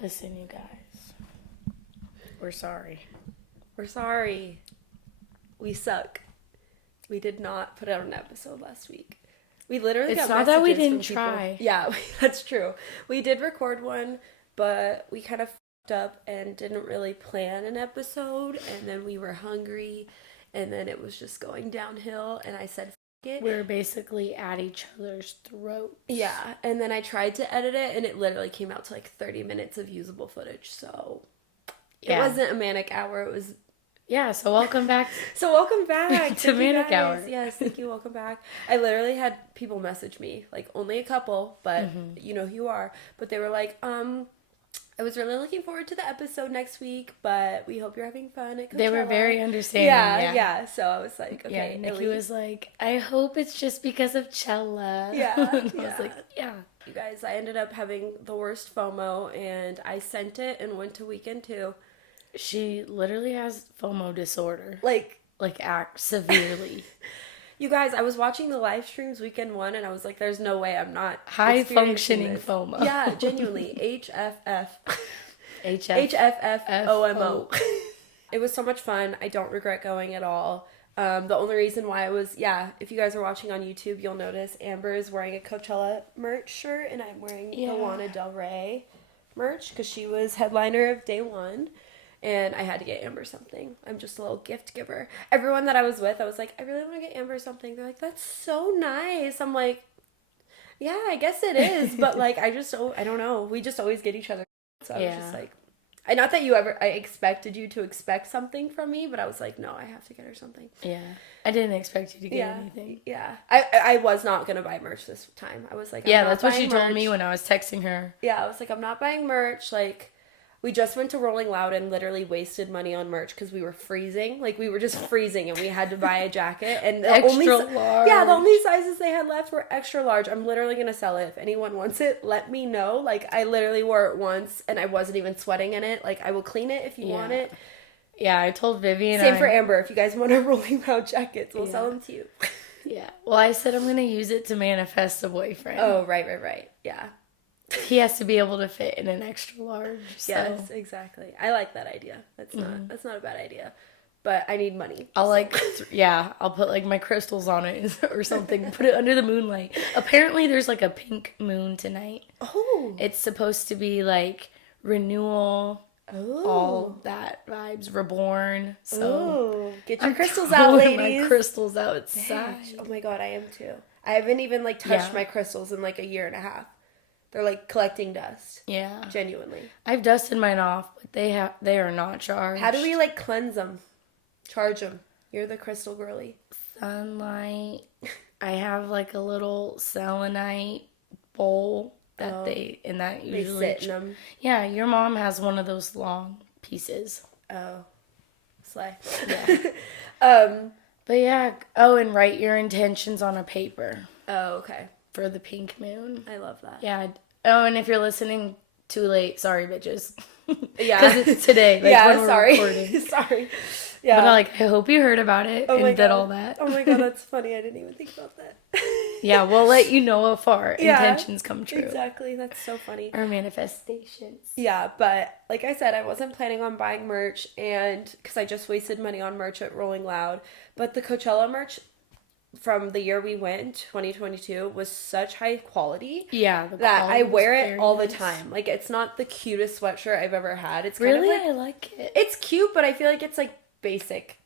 Listen, you guys. We're sorry. We're sorry. We suck. We did not put out an episode last week. We literally got messages. It's not that we didn't try. Yeah, that's true. We did record one, but we kind of fucked up and didn't really plan an episode. And then we were hungry. And then it was just going downhill. And I said, F it. We were basically at each other's throats. Yeah. And then I tried to edit it. And it literally came out to like 30 minutes of usable footage. So it wasn't a manic hour. It was... Yeah, so welcome back. To Manic Hour. Yes, thank you. Welcome back. I literally had people message me, like only a couple, but you know who you are. But they were like, I was really looking forward to the episode next week, but we hope you're having fun at Coachella. They were very understanding. Yeah. So I was like, okay. Yeah, Nikki was like, I hope it's just because of Cella. Yeah. I was like, yeah. You guys, I ended up having the worst FOMO, and I sent it and went to weekend 2. She literally has FOMO disorder. Like act severely. You guys, I was watching the live streams weekend 1, and I was like, there's no way I'm not high functioning FOMO. Yeah, genuinely. HFF. HFF. OMO. It was so much fun. I don't regret going at all. The only reason why I was, if you guys are watching on YouTube, you'll notice Amber is wearing a Coachella merch shirt, and I'm wearing the Lana Del Rey merch, because she was headliner of day 1. And I had to get Amber something. I'm just a little gift giver. Everyone that I was with, I was like, I really want to get Amber something. They're like, that's so nice. I'm like, yeah, I guess it is. But like, I don't know. We just always get each other. So I was just like, not that I expected you to expect something from me, but I was like, no, I have to get her something. Yeah. I didn't expect you to get anything. Yeah. I was not going to buy merch this time. I was like, that's what she told me when I was texting her. Yeah, I was like, I'm not buying merch. Like, we just went to Rolling Loud and literally wasted money on merch because we were freezing. Like, we were just freezing and we had to buy a jacket. And the large. Yeah, the only sizes they had left were extra large. I'm literally going to sell it. If anyone wants it, let me know. Like, I literally wore it once and I wasn't even sweating in it. Like, I will clean it if you want it. Yeah, I told Vivian. Same for Amber. If you guys want a Rolling Loud jackets, we'll sell them to you. Yeah. Well, I said I'm going to use it to manifest a boyfriend. Oh, right. Yeah. He has to be able to fit in an extra large. So. Yes, exactly. I like that idea. That's not a bad idea. But I need money. I'll I'll put like my crystals on it or something. Put it under the moonlight. Apparently there's like a pink moon tonight. Oh. It's supposed to be like renewal. Oh. All that vibes, reborn. So get your crystals out, ladies. My crystals out. It's sad. Oh my god, I am too. I haven't even like touched my crystals in like a year and a half. They're like collecting dust. Yeah. Genuinely. I've dusted mine off, but they are not charged. How do we like cleanse them? Charge them. You're the crystal girly. Sunlight. I have like a little selenite bowl that they usually sit in them. Yeah, your mom has one of those long pieces. Oh. Slay. Yeah. But yeah, and write your intentions on a paper. Oh, okay. For the pink moon. I love that. Yeah. Oh, and if you're listening too late, sorry, bitches. Yeah. Because it's today. Like, when sorry. We're recording. Sorry. Yeah. But I hope you heard about it and did all that. Oh my god, that's funny. I didn't even think about that. Yeah, we'll let you know if our intentions come true. Exactly. That's so funny. Our manifestations. Yeah, but like I said, I wasn't planning on buying merch, and because I just wasted money on merch at Rolling Loud. But the Coachella merch from the year we went, 2022, was such high quality. Yeah, that I wear it all the time. Like, it's not the cutest sweatshirt I've ever had. It's kind of like, I like it. It's cute, but I feel like it's like basic.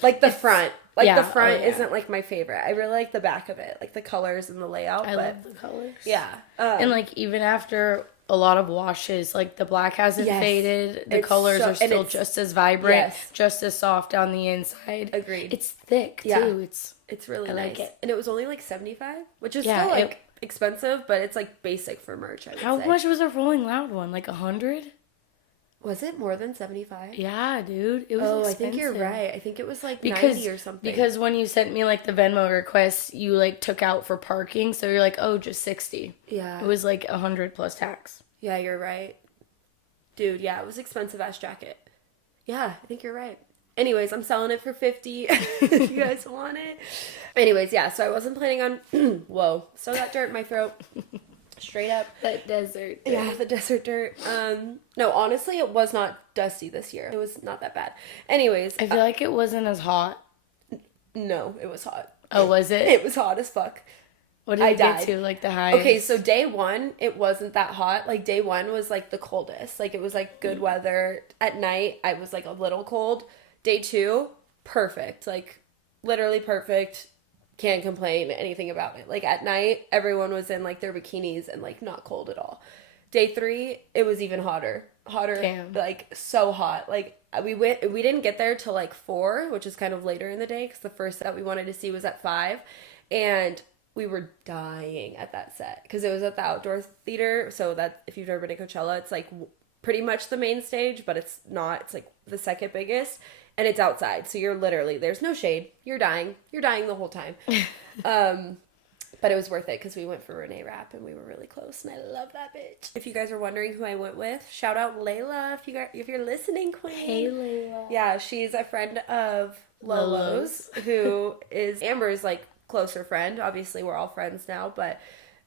Like the front. Like the front isn't like my favorite. I really like the back of it, like the colors and the layout. I love the colors. Yeah. And like even after a lot of washes, like the black hasn't faded. The colors are still just as vibrant, just as soft on the inside. Agreed. It's thick too. It's really I nice. like it. And it was only like $75, which is still like expensive, but it's like basic for merch, I would say. How much was a Rolling Loud one? Like 100? Was it more than 75? Yeah, dude. It was expensive. I think you're right. I think it was like 90 or something. Because when you sent me like the Venmo request, you like took out for parking, so you're like, oh, just 60. Yeah. It was like 100 plus tax. Yeah, you're right. Dude, yeah, it was expensive ass jacket. Yeah, I think you're right. Anyways, I'm selling it for $50 if you guys want it. Anyways, yeah, so I wasn't planning on... Whoa. So got dirt in my throat. Straight up. That desert dirt. Yeah, the desert dirt. No, honestly, it was not dusty this year. It was not that bad. Anyways. I feel like it wasn't as hot. No, it was hot. Oh, was it? It was hot as fuck. What did it get to, like, the highest? Okay, so day 1, it wasn't that hot. Like, day 1 was, like, the coldest. Like, it was, like, good weather. At night, I was, like, a little cold. Day 2, perfect. Like, literally perfect. Can't complain anything about it. Like, at night, everyone was in, like, their bikinis and, like, not cold at all. Day 3, it was even hotter. Damn. Like, so hot. Like, we didn't get there till, like, 4, which is kind of later in the day, because the first set we wanted to see was at 5. And we were dying at that set because it was at the outdoor theater. So that, if you've never been to Coachella, it's like pretty much the main stage, but it's not. It's like the second biggest, and it's outside. So you're literally, there's no shade. You're dying the whole time. But it was worth it because we went for Renee Rapp and we were really close, and I love that bitch. If you guys are wondering who I went with, shout out Layla if you're listening, queen. Hey, Layla. Yeah, she's a friend of Lolo's, who is Amber's, like, closer friend. Obviously, we're all friends now, but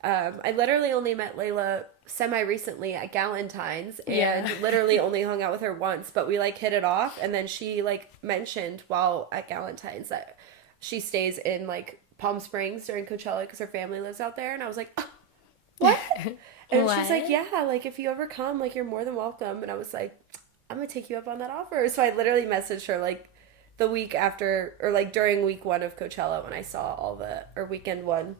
I literally only met Layla semi-recently at Galentine's, and literally only hung out with her once, but we, like, hit it off, and then she, like, mentioned while at Galentine's that she stays in, like, Palm Springs during Coachella because her family lives out there, and I was like, oh, what? And she's like, yeah, like, if you ever come, like, you're more than welcome. And I was like, I'm gonna take you up on that offer. So I literally messaged her, like, the week after, or, like, during week 1 of Coachella when I saw weekend 1,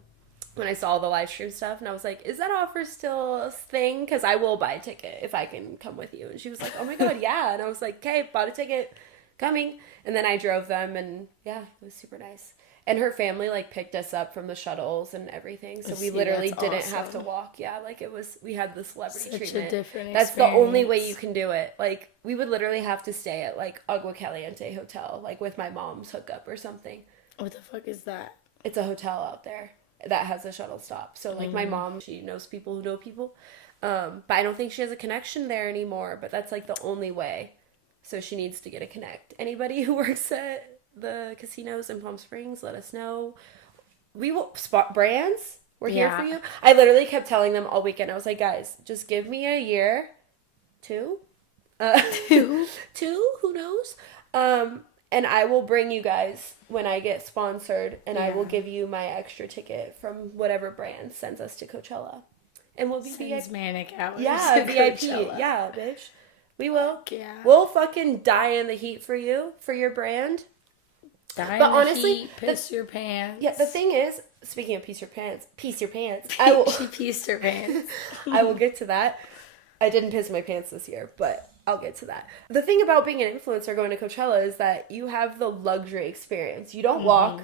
when I saw all the live stream stuff, and I was like, is that offer still a thing? Because I will buy a ticket if I can come with you. And she was like, oh my god, yeah. And I was like, okay, bought a ticket, coming. And then I drove them, and yeah, it was super nice. And her family, like, picked us up from the shuttles and everything. So we literally didn't have to walk. Yeah, like, it was, we had the celebrity treatment. Such a different experience. That's the only way you can do it. Like, we would literally have to stay at, like, Agua Caliente Hotel, like, with my mom's hookup or something. What the fuck is that? It's a hotel out there that has a shuttle stop. So, like, my mom, she knows people who know people. But I don't think she has a connection there anymore. But that's, like, the only way. So she needs to get a connect. Anybody who works at the casinos in Palm Springs, let us know. We will spot brands. We're here for you. I literally kept telling them all weekend. I was like, guys, just give me a year, 2, 2, who knows? And I will bring you guys when I get sponsored, and I will give you my extra ticket from whatever brand sends us to Coachella, and we'll be VIP. Manic hours. Yeah, VIP. Yeah, bitch. We will. Yeah. We'll fucking die in the heat for you, for your brand. Die but in honestly, the heat, piss your pants. Yeah, the thing is, speaking of piece your pants. I will. She pieced her pants. I will get to that. I didn't piss my pants this year, but I'll get to that. The thing about being an influencer going to Coachella is that you have the luxury experience. You don't walk.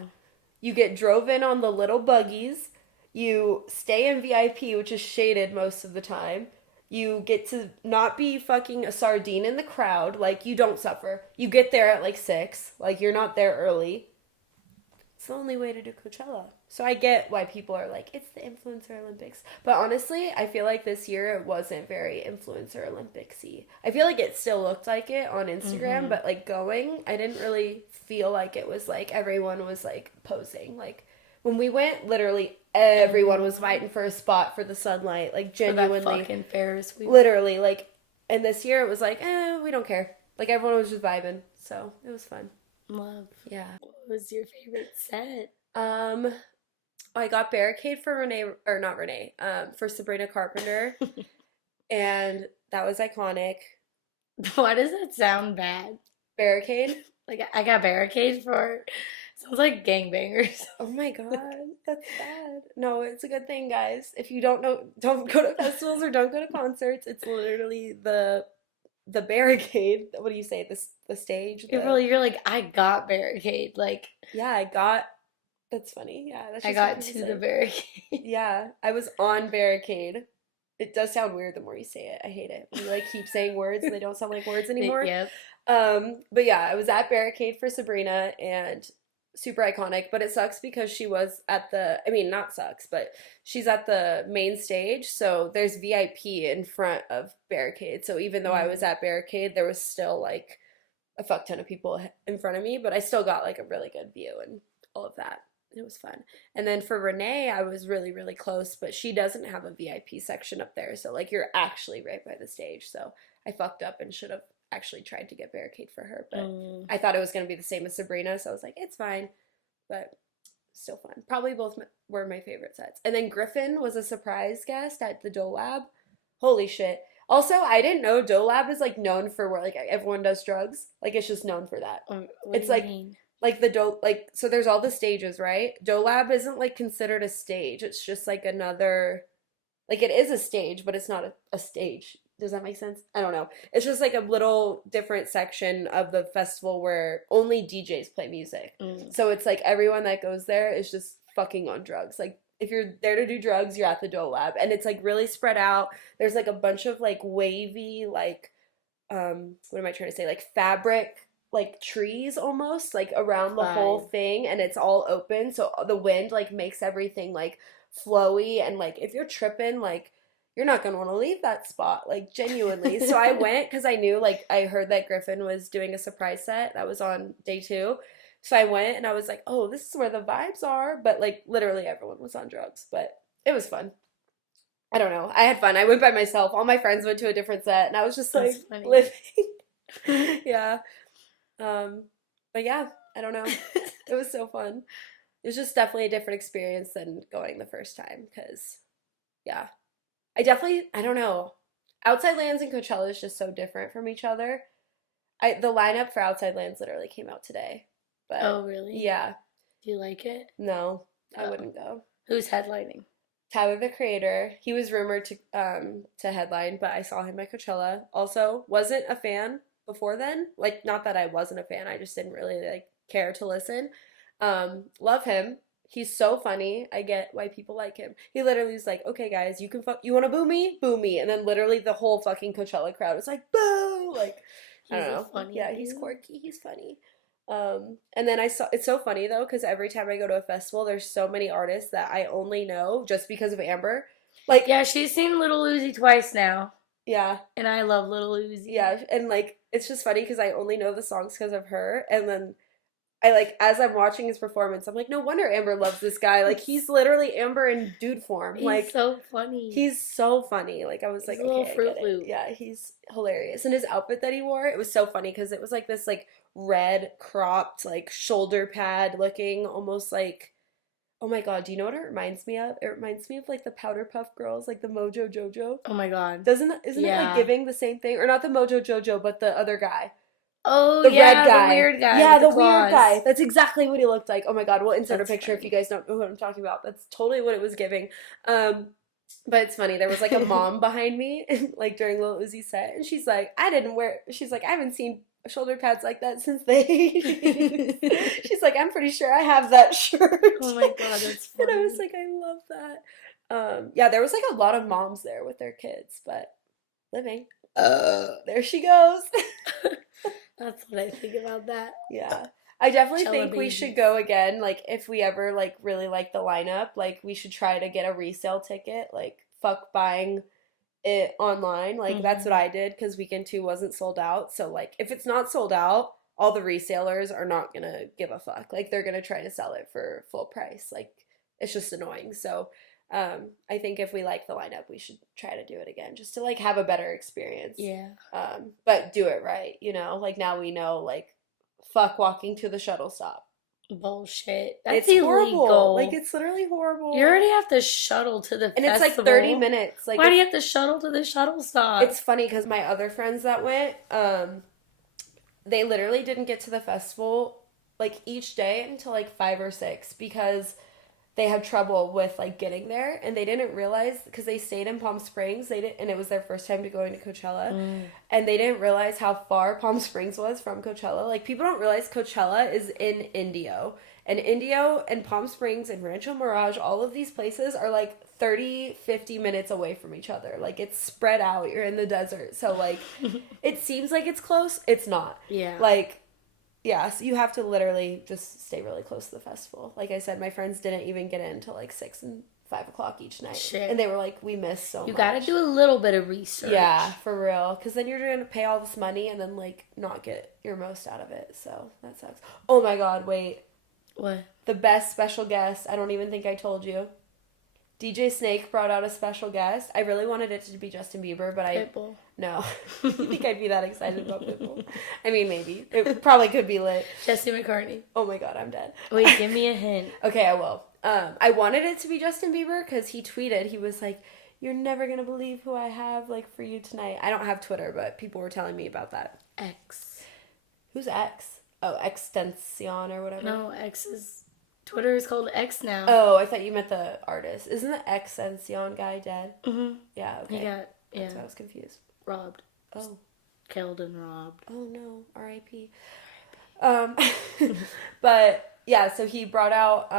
You get drove in on the little buggies. You stay in VIP, which is shaded most of the time. You get to not be fucking a sardine in the crowd. Like, you don't suffer. You get there at, like, 6. Like, you're not there early. It's the only way to do Coachella. So I get why people are like, it's the Influencer Olympics. But honestly, I feel like this year it wasn't very Influencer Olympics-y. I feel like it still looked like it on Instagram, but, like, going, I didn't really feel like it was, like, everyone was, like, posing. Like, when we went, literally everyone was fighting for a spot for the sunlight, like, genuinely. For that fucking Ferris wheel. Literally, like, and this year it was like, we don't care. Like, everyone was just vibing, so it was fun. Love. Yeah. What was your favorite set? I got Barricade for for Sabrina Carpenter, and that was iconic. Why does that sound bad? Barricade? Like, I got Barricade for... Sounds like gangbangers. Oh my god, that's bad. No, it's a good thing, guys. If you don't know, don't go to festivals or don't go to concerts. It's literally the barricade. What do you say? The stage? You're like, I got Barricade. Like, yeah, I got... That's funny. Yeah, that's just I got to the Barricade. Yeah, I was on Barricade. It does sound weird the more you say it. I hate it. You, like, keep saying words and they don't sound like words anymore. Yep. But yeah, I was at Barricade for Sabrina, and super iconic, but it sucks because she was at not sucks, but she's at the main stage, so there's VIP in front of Barricade. So even though I was at Barricade, there was still, like, a fuck ton of people in front of me, but I still got, like, a really good view and all of that. it was fun. And then for Renee, I was really, really close, but she doesn't have a VIP section up there. So, like, you're actually right by the stage. So I fucked up and should have actually tried to get barricade for her. But I thought it was going to be the same as Sabrina. So I was like, it's fine. But still fun. Probably both were my favorite sets. And then Griffin was a surprise guest at the Dough Lab. Holy shit. Also, I didn't know Dough Lab is, like, known for where, like, everyone does drugs. Like, it's just known for that. What do you mean? Like the Dough, like, so there's all the stages, right? Dough Lab isn't, like, considered a stage. It's just, like, another, like, it is a stage, but it's not a stage. Does that make sense? I don't know. It's just, like, a little different section of the festival where only DJs play music. So it's, like, everyone that goes there is just fucking on drugs. Like, if you're there to do drugs, you're at the Dough Lab. And it's, like, really spread out. There's, like, a bunch of, like, wavy, like, what am I trying to say? Like, fabric, like, trees almost, like, around the whole thing, and it's all open, so the wind, like, makes everything, like, flowy, and, like, if you're tripping, like, you're not gonna want to leave that spot, like, genuinely. So I went because I knew, like, I heard that Griffin was doing a surprise set that was on day 2, so I went and I was like, oh, this is where the vibes are, but, like, literally everyone was on drugs, but it was fun. I don't know, I had fun. I went by myself. All my friends went to a different set, and I was just, like, living. Yeah. But yeah, I don't know. It was so fun. It was just definitely a different experience than going the first time, because, yeah. I don't know. Outside Lands and Coachella is just so different from each other. The lineup for Outside Lands literally came out today. But, oh, really? Yeah. Do you like it? No, I wouldn't go. Who's headlining? Tyler, the Creator. He was rumored to headline, but I saw him at Coachella. Also, wasn't a fan before then. Like, not that I wasn't a fan, I just didn't really, like, care to listen. Love him. He's so funny. I get why people like him. He literally was like, okay, guys, you want to boo me? Boo me. And then literally the whole fucking Coachella crowd was like, boo! Like, I don't know. Funny yeah, dude. He's quirky. He's funny. And then it's so funny, though, because every time I go to a festival, there's so many artists that I only know just because of Amber. Like, yeah, she's seen Little Uzi twice now. Yeah. And I love Little Uzi. Yeah, and, like, it's just funny because I only know the songs because of her, and then I, like, as I'm watching his performance, I'm like, no wonder Amber loves this guy. Like, he's literally Amber in dude form. He's like, so funny. He's so funny. Like, I was like, a little okay, Fruit Loop. Yeah, he's hilarious. And his outfit that he wore, it was so funny because it was, like, this, like, red cropped, like, shoulder pad looking, almost like, oh my god, do you know what it reminds me of? It reminds me of, like, the Powder Puff Girls, like the Mojo Jojo. Oh my god. Isn't it, like, giving the same thing? Or not the Mojo Jojo, but the other guy. Oh, the red guy. The weird guy. Yeah, the weird guy. That's exactly what he looked like. Oh my god, we'll insert a picture if you guys don't know what I'm talking about. That's totally what it was giving. But it's funny. There was, like, a mom behind me, like, during Lil Uzi's set, and she's like, I haven't seen shoulder pads like that since the 80s. She's like, I'm pretty sure I have that shirt. Oh my god, that's funny. And I was like, I love that. Yeah, there was, like, a lot of moms there with their kids, but living. There she goes. That's what I think about that. Yeah. I definitely Coachella think we should go again. Like, if we ever, like, really like the lineup, like, we should try to get a resale ticket. Like, fuck buying it online. Like, that's what I did because Weekend 2 wasn't sold out. So, like, if it's not sold out, all the resellers are not gonna give a fuck. Like, they're gonna try to sell it for full price. Like, it's just annoying. So, I think if we like the lineup, we should try to do it again just to, like, have a better experience. Yeah. But do it right, you know? Like, now we know, like, fuck walking to the shuttle stop. Bullshit. That's it's illegal. Horrible. Like, it's literally horrible. You already have to shuttle to the and festival. It's, like, 30 minutes. Like, why do you have to shuttle to the shuttle stop? It's funny because my other friends that went, they literally didn't get to the festival, like, each day until, like, 5 or 6 because they had trouble with, like, getting there, and they didn't realize, because they stayed in Palm Springs, and it was their first time to going to Coachella, and they didn't realize how far Palm Springs was from Coachella. Like, people don't realize Coachella is in Indio, and Palm Springs and Rancho Mirage, all of these places are, like, 30-50 minutes away from each other. Like, it's spread out. You're in the desert. So, like, it seems like it's close. It's not. Yeah. Like, yeah, so you have to literally just stay really close to the festival. Like I said, my friends didn't even get in until, like, 6 and 5 o'clock each night. Shit. And they were like, we missed so much. You gotta do a little bit of research. Yeah, for real. Because then you're going to pay all this money and then, like, not get your most out of it. So that sucks. Oh my god, wait. What? The best special guest. I don't even think I told you. DJ Snake brought out a special guest. I really wanted it to be Justin Bieber, but Pitbull. No. You think I'd be that excited about Pitbull? I mean, maybe. It probably could be lit. Jesse McCartney. Oh my god, I'm dead. Wait, give me a hint. Okay, I will. I wanted it to be Justin Bieber because he tweeted. He was like, "You're never gonna believe who I have like for you tonight." I don't have Twitter, but people were telling me about that. X. Who's X? Oh, Extension or whatever. No, Twitter is called X now. Oh, I thought you meant the artist. Isn't the Extension guy dead? Mm-hmm. Yeah, okay. That's why I was confused. Robbed. Oh. Killed and robbed. Oh no, R.I.P. But yeah, so he brought out,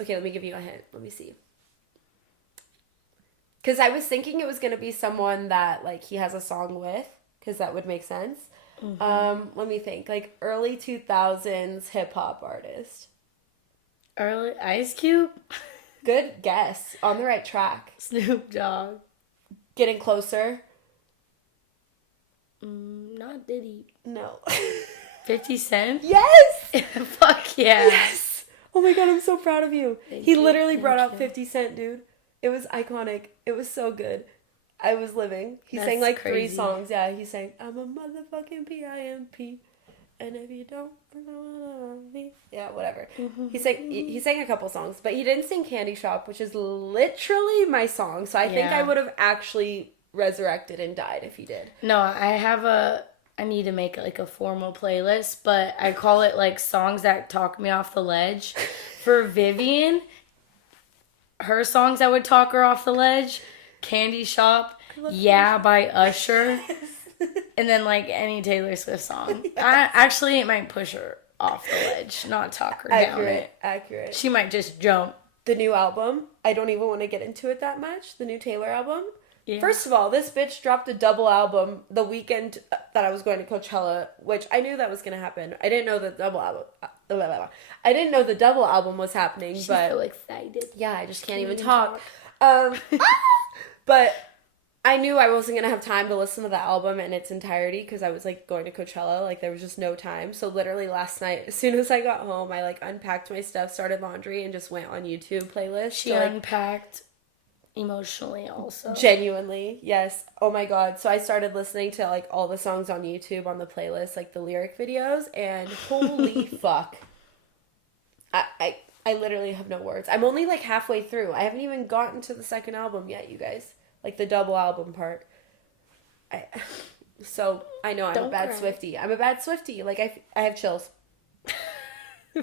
okay, let me give you a hint. Let me see. Because I was thinking it was going to be someone that, like, he has a song with, because that would make sense. Mm-hmm. Let me think. Like, early 2000s hip-hop artist. Early Ice Cube? Good guess. On the right track. Snoop Dogg. Getting closer. Not Diddy. No. 50 Cent? Yes! Fuck yeah. Yes! Oh my god, I'm so proud of you. He literally brought out 50 50 Cent, dude. It was iconic. It was so good. I was living. He sang like crazy. 3 songs. Yeah, he sang, "I'm a motherfucking P.I.M.P. And if you don't love me." Yeah, whatever. Mm-hmm. He sang a couple songs, but he didn't sing Candy Shop, which is literally my song. So I think I would have actually resurrected and died if he did. No, I need to make like a formal playlist, but I call it like songs that talk me off the ledge. For Vivian, her songs that would talk her off the ledge, Candy Shop, Yeah by Usher, and then like any Taylor Swift song. It might push her off the ledge, not talk her down it. Accurate. She might just jump. The new album, I don't even want to get into it that much. The new Taylor album. Yeah. First of all, this bitch dropped a double album the weekend that I was going to Coachella, which I knew that was going to happen. I didn't know the double album. I didn't know the double album was happening, She's but so excited. Yeah, I just can't even talk. But I knew I wasn't going to have time to listen to the album in its entirety because I was like going to Coachella. Like there was just no time. So literally last night, as soon as I got home, I like unpacked my stuff, started laundry, and just went on YouTube playlist. She unpacked emotionally also. Genuinely, yes. Oh my god. So I started listening to like all the songs on YouTube on the playlist, like the lyric videos, and holy fuck. I literally have no words. I'm only like halfway through. I haven't even gotten to the second album yet, you guys. Like the double album part. So I know I'm a bad Swiftie. I'm a bad Swiftie. Like I have chills.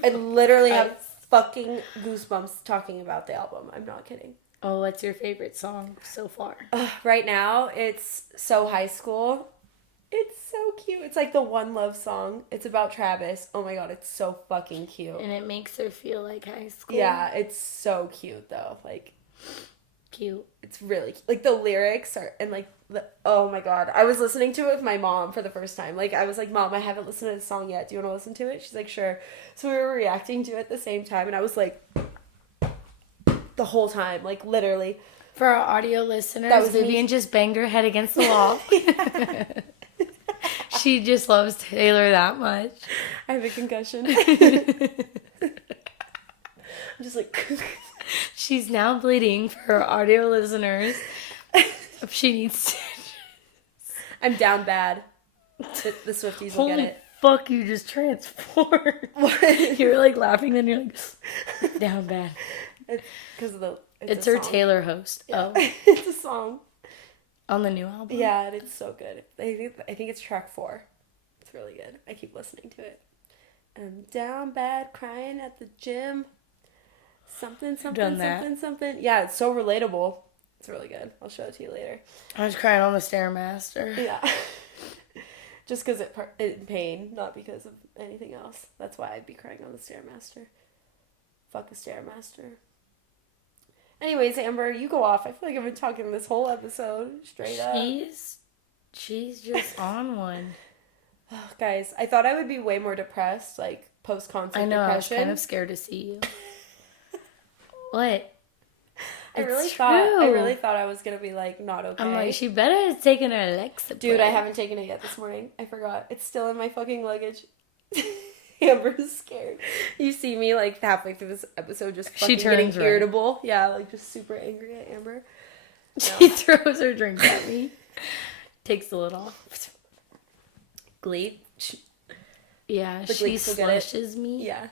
I literally have fucking goosebumps talking about the album. I'm not kidding. Oh, what's your favorite song so far? Right now, it's So High School. It's so cute. It's like the One Love song. It's about Travis. Oh my god, it's so fucking cute. And it makes her feel like high school. Yeah, it's so cute though. Like, cute. It's really cute. Like the lyrics are, and like, oh my god. I was listening to it with my mom for the first time. Like, I was like, "Mom, I haven't listened to this song yet. Do you want to listen to it?" She's like, "Sure." So we were reacting to it at the same time, and I was like, the whole time, like literally. For our audio listeners, Vivian just banged her head against the wall. She just loves Taylor that much. I have a concussion. I'm just like... She's now bleeding for our audio listeners. She needs stitches. I'm down bad. The Swifties will get it. Fuck, you just transformed. What? You were like laughing, then you're like, down bad. It's because of the... It's her song. Taylor host. Yeah. Oh. It's a song. On the new album? Yeah, and it's so good. I think it's track 4. It's really good. I keep listening to it. I'm down bad, crying at the gym. Something. Yeah, it's so relatable. It's really good. I'll show it to you later. I was crying on the Stairmaster. Yeah. Just because in pain, not because of anything else. That's why I'd be crying on the Stairmaster. Fuck a Stairmaster. Anyways, Amber, you go off. I feel like I've been talking this whole episode straight up. She's just on one. Oh, guys, I thought I would be way more depressed, like post-concert depression. I know, I was kind of scared to see you. What? I really thought I was gonna be like not okay. I'm like, she better have taken her Alexa. Dude, I haven't taken it yet this morning. I forgot. It's still in my fucking luggage. Amber's scared. You see me like halfway through this episode just fucking getting irritable. Yeah, like just super angry at Amber. She throws her drink at me. Takes the lid off. Glee. Yeah, she slushes me. Yeah.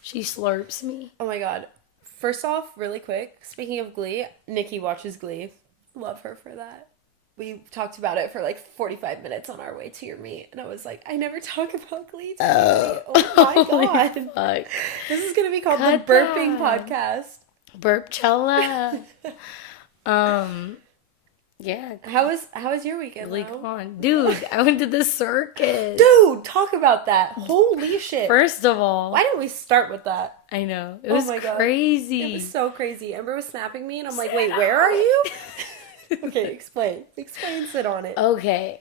She slurps me. Oh my god. First off, really quick, speaking of Glee, Nikki watches Glee. Love her for that. We talked about it for like 45 minutes on our way to your meet, and I was like, I never talk about Glee. Oh my god. Fuck. This is going to be called the Burping Podcast. Burpchella. Yeah. How was your weekend? Like, come on. Dude, I went to the circus. Dude, talk about that. Holy shit. First of all. Why didn't we start with that? I know. It was crazy. It was so crazy. Amber was snapping me and I'm like, wait, where are you? Okay, explain. Explain sit on it. Okay.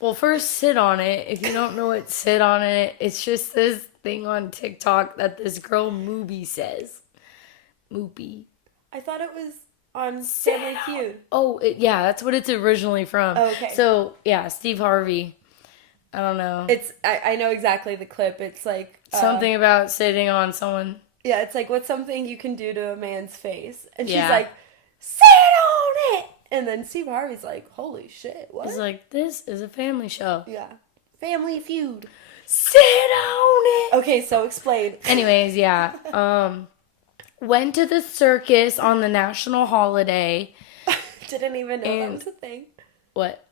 Well, first, sit on it. If you don't know what sit on it, it's just this thing on TikTok that this girl Mooby says. Mooby. I thought it was on Family Feud. Oh, yeah, that's what it's originally from. Oh, okay. So, yeah, Steve Harvey. I don't know. I know exactly the clip. It's like... something about sitting on someone. Yeah, it's like, what's something you can do to a man's face? And she's Yeah. like, sit on it! And then Steve Harvey's like, holy shit, what? He's like, this is a family show. Yeah. Family Feud. Sit on it! Okay, so explain. Anyways, yeah. Went to the circus on the national holiday. Didn't even know that was a thing. What?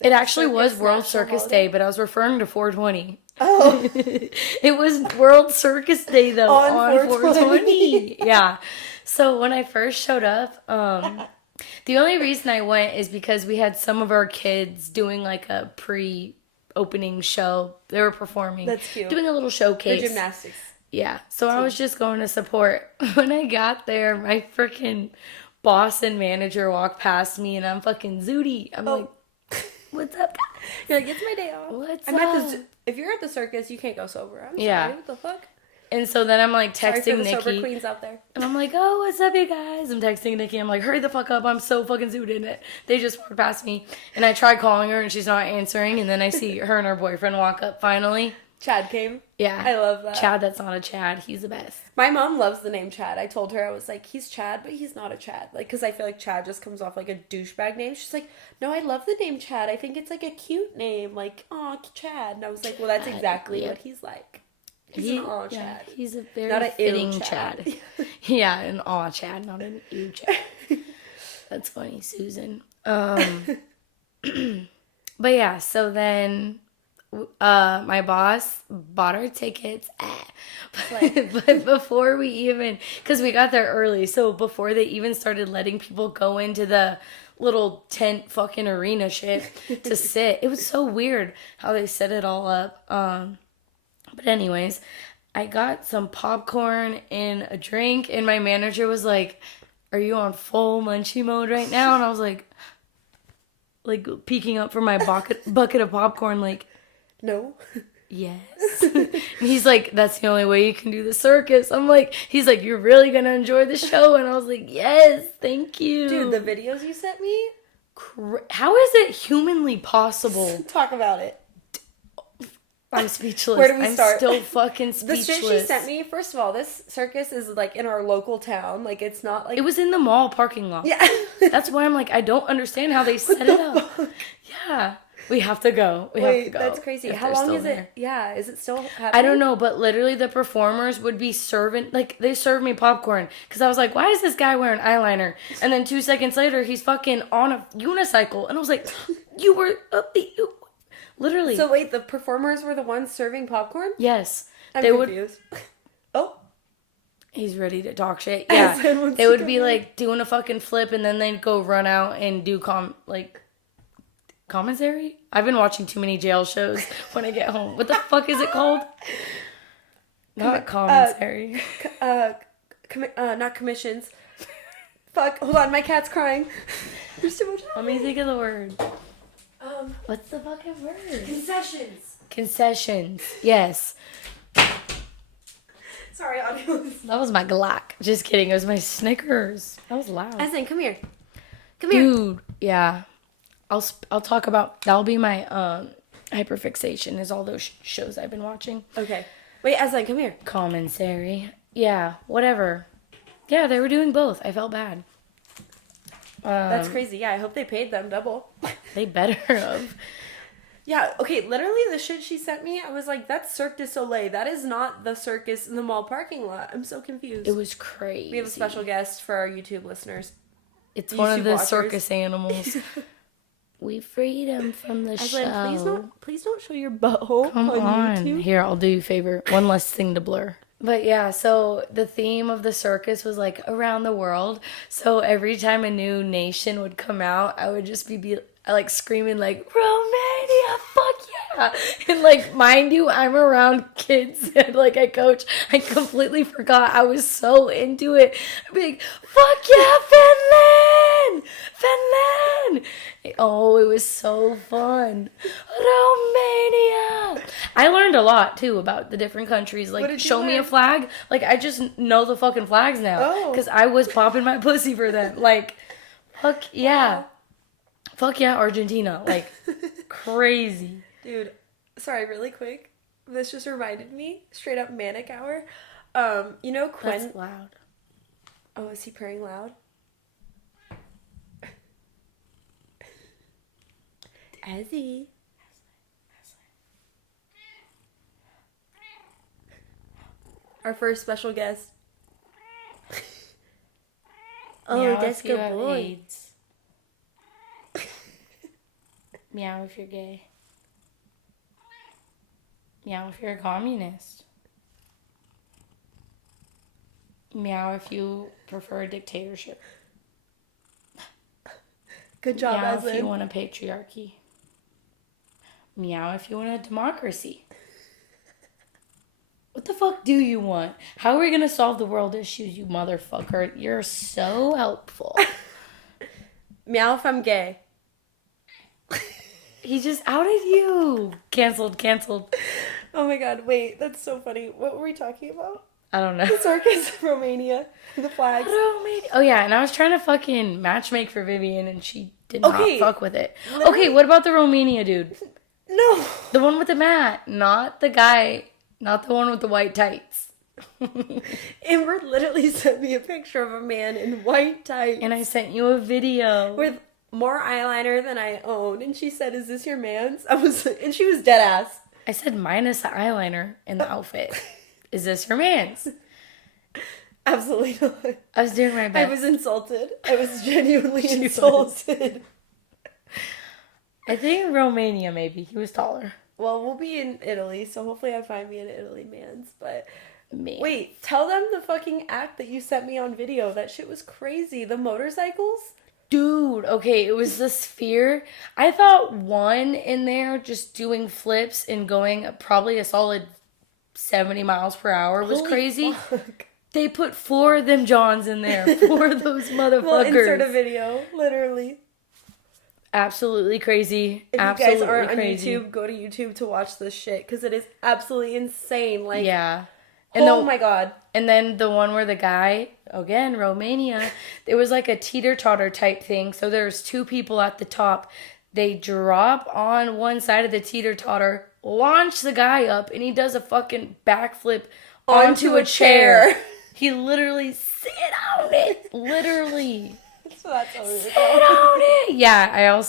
It actually was World National Circus Holiday? Day, but I was referring to 420. Oh. It was World Circus Day, though, on 420. Yeah. So when I first showed up, the only reason I went is because we had some of our kids doing like a pre-opening show. They were performing. That's cute. Doing a little showcase. For gymnastics. Yeah. So I was just going to support. When I got there, my freaking boss and manager walked past me and I'm fucking zooty. I'm like, what's up? You're like, it's my day off. What's I'm up? at the if you're at the circus, you can't go sober. I'm Yeah. sorry. What the fuck? And so then I'm like Sorry for texting the sober Nikki. queens out there. And I'm like, oh, what's up, you guys? I'm texting Nikki. I'm like, hurry the fuck up. I'm so fucking zooted in it. They just walked past me. And I tried calling her and she's not answering. And then I see her and her boyfriend walk up finally. Chad came. Yeah. I love that. Chad, that's not a Chad. He's the best. My mom loves the name Chad. I told her, I was like, he's Chad, but he's not a Chad. Like, because I feel like Chad just comes off like a douchebag name. She's like, no, I love the name Chad. I think it's like a cute name. Like, aw, Chad. And I was like, well, that's exactly what he's like. He's an aw Chad. He's a very not fitting Chad. Yeah, an aw Chad, not an ew Chad. That's funny, Susan. But yeah, so then... my boss bought our tickets, but before we even, because we got there early, so before they even started letting people go into the little tent fucking arena shit to sit, it was so weird how they set it all up. But anyways, I got some popcorn and a drink, and my manager was like, "Are you on full munchie mode right now?" And I was like peeking up for my bucket of popcorn, like. No. Yes. And he's like, that's the only way you can do the circus. I'm like, he's like, you're really going to enjoy the show? And I was like, yes, thank you. Dude, the videos you sent me? How is it humanly possible? Talk about it. I'm speechless. Where do we start? I'm still fucking speechless. The shit she sent me, first of all, this circus is like in our local town. Like, it's not like... It was in the mall parking lot. Yeah. That's why I'm like, I don't understand how they set it up. Fuck? Yeah. We have to go. We have to go. That's crazy. How long is it? Yeah, is it still happening? I don't know, but literally the performers would be serving, like, they served me popcorn. Because I was like, why is this guy wearing eyeliner? And then 2 seconds later, he's fucking on a unicycle. And I was like, you were, literally. So wait, the performers were the ones serving popcorn? Yes. I'm confused. Oh. He's ready to talk shit. Yeah. They would be, like, doing a fucking flip, and then they'd go run out and do, commentary? I've been watching too many jail shows when I get home. What the fuck is it called? Not commentary. Not commissions. Fuck, hold on, my cat's crying. There's too much. Let me think of the word. What's the fucking word? Concessions. Concessions. Yes. Sorry, audience. That was my Glock. Just kidding. It was my Snickers. That was loud. Essen, come here. Dude, yeah. I'll talk about, that'll be my hyperfixation is all those shows I've been watching. Okay. Wait, Aslan, come here. Commissary. Yeah, whatever. Yeah, they were doing both. I felt bad. That's crazy. Yeah, I hope they paid them double. They better have. Yeah, okay, literally the shit she sent me, I was like, that's Cirque du Soleil. That is not the circus in the mall parking lot. I'm so confused. It was crazy. We have a special guest for our YouTube listeners. It's one of the circus animals. We freed him from the show. Please don't show your butthole Come on. YouTube. Here, I'll do you a favor. One less thing to blur. But yeah, so the theme of the circus was like around the world. So every time a new nation would come out, I would just be like screaming like, Romania, fuck yeah. And like, mind you, I'm around kids and like I coach. I completely forgot. I was so into it. I'd be like, fuck yeah, Finland! Finland! Oh, it was so fun. Romania! I learned a lot too about the different countries. Like, show me a flag. Like, I just know the fucking flags now. Because I was popping my pussy for them. Like, fuck yeah. Wow. Fuck yeah, Argentina. Like, crazy. Dude, sorry, really quick. This just reminded me, straight up Manic hour. You know Quinn? That's loud. Oh, is he praying loud? Ezzy. Our first special guest. Oh, that's good boy. AIDS. Meow if you're gay. Meow if you're a communist. Meow if you prefer a dictatorship. Good job, Meow Aslan. if you want a patriarchy. Meow if you want a democracy. What the fuck do you want? How are we gonna solve the world issues, you motherfucker? You're so helpful. Meow if I'm gay. He just outed you. Canceled. Oh my god, wait, that's so funny. What were we talking about? I don't know. The circus, Romania, the flags. Romania. Oh yeah, and I was trying to fucking matchmake for Vivian and she did not fuck with it. Literally? Okay, what about the Romania dude? No. The one with the mat, not the guy, not the one with the white tights. Amber literally sent me a picture of a man in white tights. And I sent you a video. With more eyeliner than I own. And she said, is this your man's? And she was dead ass. I said minus the eyeliner in the outfit. Is this your man's? Absolutely not. I was doing my best. I was insulted. I was genuinely insulted. I think Romania maybe. He was taller. Well, we'll be in Italy, so hopefully I find me an Italy man's. But Man. Wait, tell them the fucking act that you sent me on video. That shit was crazy. The motorcycles? Dude, okay, it was the sphere. I thought one in there just doing flips and going probably a solid 70 miles per hour was crazy. Fuck. They put 4 of them Johns in there. 4 of those motherfuckers. We'll insert a video, literally. Absolutely crazy. If absolutely you guys aren't crazy. on YouTube, go to YouTube to watch this shit because it is absolutely insane. Like, yeah. And my god. And then the one where the guy, again, Romania, it was like a teeter-totter type thing. So there's 2 people at the top. They drop on one side of the teeter-totter, launch the guy up, and he does a fucking backflip onto a chair. He literally sit on it. Literally. So that's what sit on it. Yeah,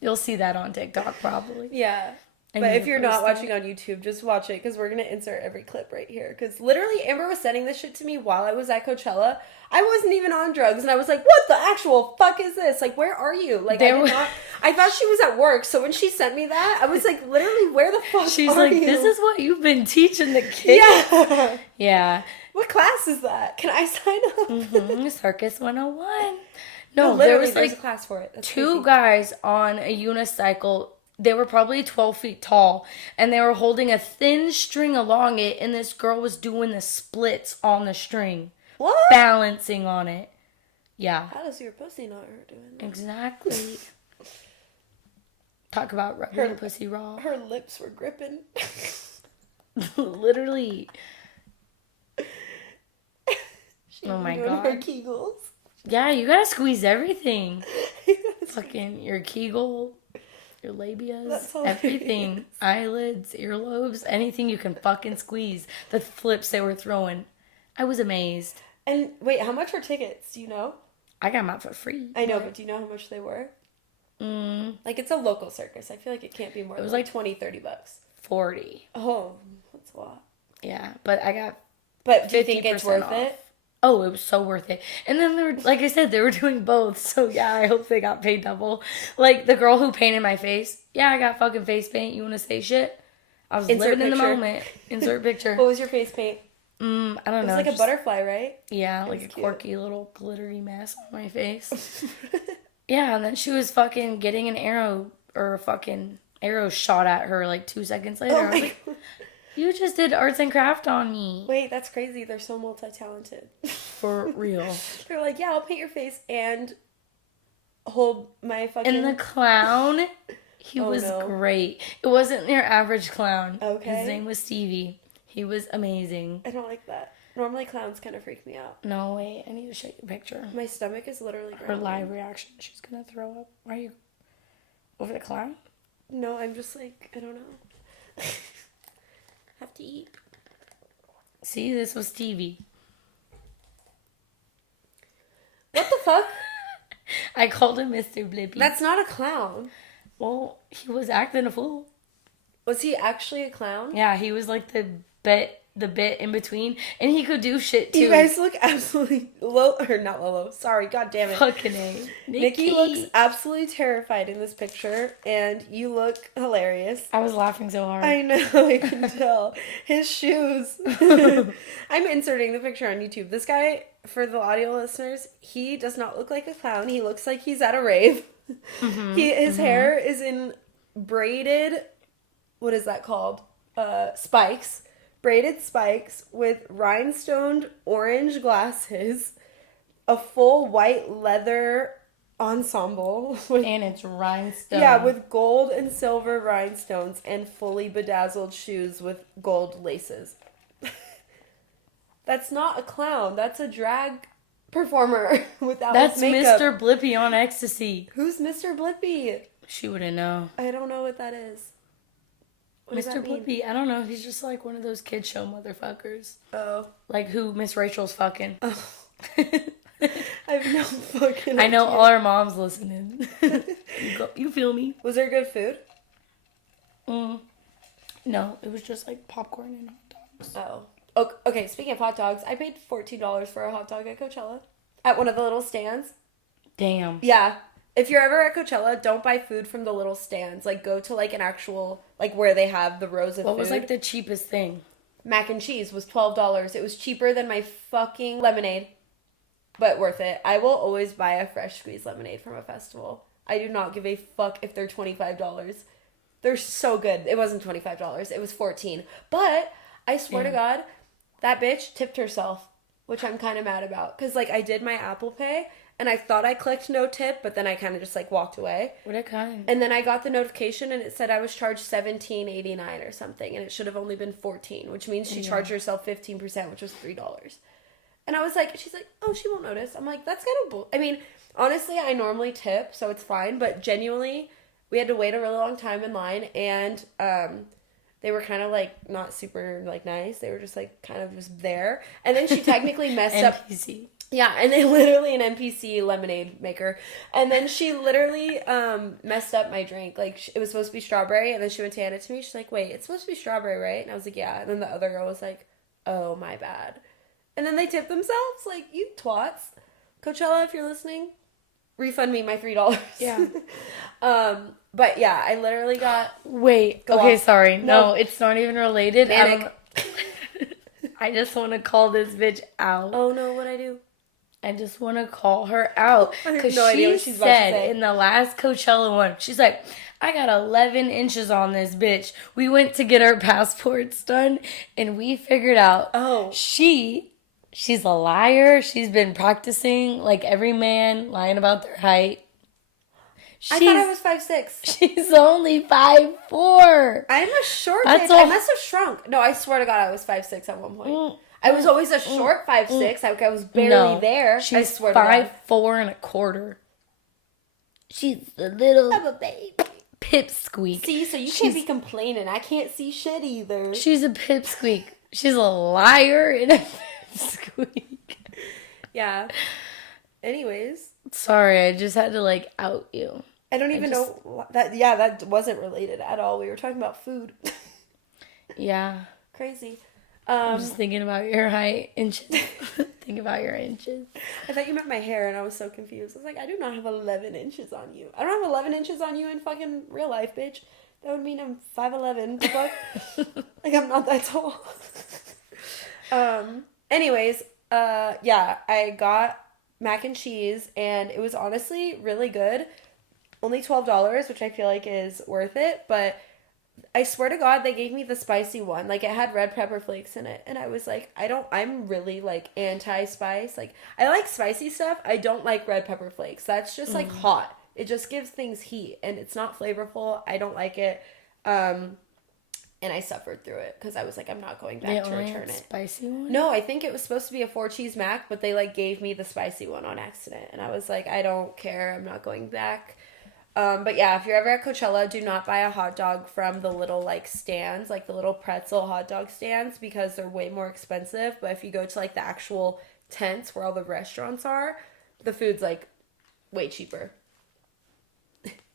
you'll see that on TikTok probably. Yeah. But if you're not watching on YouTube, just watch it because we're going to insert every clip right here. Because literally, Amber was sending this shit to me while I was at Coachella. I wasn't even on drugs. And I was like, what the actual fuck is this? Like, where are you? Like, I thought she was at work. So when she sent me that, I was like, literally, where the fuck She's are like, you? this is what you've been teaching the kids? Yeah. Yeah. What class is that? Can I sign up? Mm-hmm. Circus 101. No, there was there's like a class for it. That's 2 crazy. guys on a unicycle. They were probably 12 feet tall, and they were holding a thin string along it, and this girl was doing the splits on the string. What? Balancing on it. Yeah. How does your pussy not hurt doing that? Exactly. Talk about rubbing the pussy raw. Her lips were gripping. Literally. She Oh my doing god. her Kegels. Yeah, you gotta squeeze everything. Fucking your Kegel. your labias, That's hilarious. everything, eyelids, earlobes, anything you can fucking squeeze. The flips they were throwing. I was amazed. And wait, how much were tickets? Do you know? I got them out for free. I know, but do you know how much they were? Like, it's a local circus. I feel like it can't be more than like 20, 30 bucks. 40. Oh, that's a lot. Yeah, but I got But do you think it's worth off. it? Oh, it was so worth it. And then they were, like I said, they were doing both. So yeah, I hope they got paid double. Like the girl who painted my face. Yeah, I got fucking face paint. You want to say shit? I was living in the moment. Insert picture. What was your face paint? I don't know. It's like a butterfly, right? Yeah, like a quirky little glittery mess on my face. Yeah, and then she was fucking getting an arrow or a fucking arrow shot at her like 2 seconds later. I was like, you just did arts and craft on me. Wait, that's crazy. They're so multi-talented. For real. They're like, yeah, I'll paint your face and hold my fucking... And the clown, he was great. It wasn't your average clown. Okay. His name was Stevie. He was amazing. I don't like that. Normally clowns kind of freak me out. No, wait. I need to show you a picture. My stomach is literally Her growling. live reaction. She's going to throw up. Why are you... Over the clown? No, I'm just like, I don't know. Have to eat. See, this was Stevie. What the fuck? I called him Mr. Blippy. That's not a clown. Well, he was acting a fool. Was he actually a clown? Yeah, he was like the bit in between, and he could do shit too. You guys look absolutely not Lolo. Sorry, god damn it. Fucking A. Nikki looks absolutely terrified in this picture, and you look hilarious. I was laughing so hard. I know, I can tell. His shoes. I'm inserting the picture on YouTube. This guy, for the audio listeners, he does not look like a clown. He looks like he's at a rave. His hair is in braided, what is that called? Spikes. Braided spikes with rhinestoned orange glasses, a full white leather ensemble. And it's rhinestone. Yeah, with gold and silver rhinestones and fully bedazzled shoes with gold laces. That's not a clown. That's a drag performer without That's makeup. Mr. Blippy on ecstasy. Who's Mr. Blippy? She wouldn't know. I don't know what that is. What does Mr. that mean? Blippy, I don't know. He's just like one of those kid show motherfuckers. Oh. Like who Miss Rachel's fucking. Oh. I have no fucking I know idea. all our moms listening. You feel me? Was there good food? No, it was just like popcorn and hot dogs. Oh. Okay, speaking of hot dogs, I paid $14 for a hot dog at Coachella. At one of the little stands. Damn. Yeah. If you're ever at Coachella, don't buy food from the little stands. Like, go to, like, an actual, like, where they have the rows of food. What was, like, the cheapest thing? Mac and cheese was $12. It was cheaper than my fucking lemonade. But worth it. I will always buy a fresh squeezed lemonade from a festival. I do not give a fuck if they're $25. They're so good. It wasn't $25. It was $14. But, I swear to God, that bitch tipped herself. Which I'm kind of mad about. Because, like, I did my Apple Pay... And I thought I clicked no tip, but then I kind of just, like, walked away. What kind? And then I got the notification, and it said I was charged $17.89 or something. And it should have only been $14, which means she charged herself 15%, which was $3. And I was like, she's like, oh, she won't notice. I'm like, that's kind of bull. I mean, honestly, I normally tip, so it's fine. But genuinely, we had to wait a really long time in line. And they were kind of, like, not super, like, nice. They were just, like, kind of just there. And then she technically messed up. NPC. Yeah, and they literally an NPC lemonade maker. And then she literally messed up my drink. Like, it was supposed to be strawberry, and then she went to hand it to me. She's like, wait, it's supposed to be strawberry, right? And I was like, yeah. And then the other girl was like, oh, my bad. And then they tipped themselves. Like, you twats. Coachella, if you're listening, refund me my $3. Yeah. But, yeah, I literally got... Wait. Go okay, off. sorry. No. No, it's not even related. Manic. I just want to call this bitch out. Oh, no, what'd I do? I just want to call her out. I have Because no idea she what she's about to said say. in the last Coachella one, she's like, I got 11 inches on this bitch. We went to get our passports done, and we figured out she's a liar. She's been practicing like every man, lying about their height. I thought I was 5'6". She's only 5'4". I'm a short That's bitch. I all- must have shrunk. No, I swear to God, I was 5'6" at one point. I was always a short 5'6". I was barely there. She's I swear to God. 5'4" and a quarter. She's a little I'm a baby. pipsqueak. See, so you can't be complaining. I can't see shit either. She's a pipsqueak. She's a liar and a pipsqueak. Yeah. Anyways. Sorry, I just had to, like, out you. I don't even know that. Yeah, that wasn't related at all. We were talking about food. Yeah. Crazy. I'm just thinking about your height, inches. Think about your inches. I thought you meant my hair, and I was so confused. I was like, I do not have 11 inches on you. I don't have 11 inches on you in fucking real life, bitch. That would mean I'm 5'11". Fuck. Like, I'm not that tall. Anyways, yeah, I got mac and cheese, and it was honestly really good. Only $12, which I feel like is worth it, but I swear to God, they gave me the spicy one. Like, it had red pepper flakes in it, and I was like, I'm really, like, anti-spice. Like, I like spicy stuff. I don't like red pepper flakes. That's just, like, hot. It just gives things heat, and it's not flavorful. I don't like it. And I suffered through it, because I was like, I'm not going back to return it. Spicy one? No, I think it was supposed to be a 4-cheese mac, but they, like, gave me the spicy one on accident, and I was like, I don't care. I'm not going back. But yeah, if you're ever at Coachella, do not buy a hot dog from the little, like, stands, like the little pretzel hot dog stands, because they're way more expensive. But if you go to, like, the actual tents where all the restaurants are, the food's, like, way cheaper.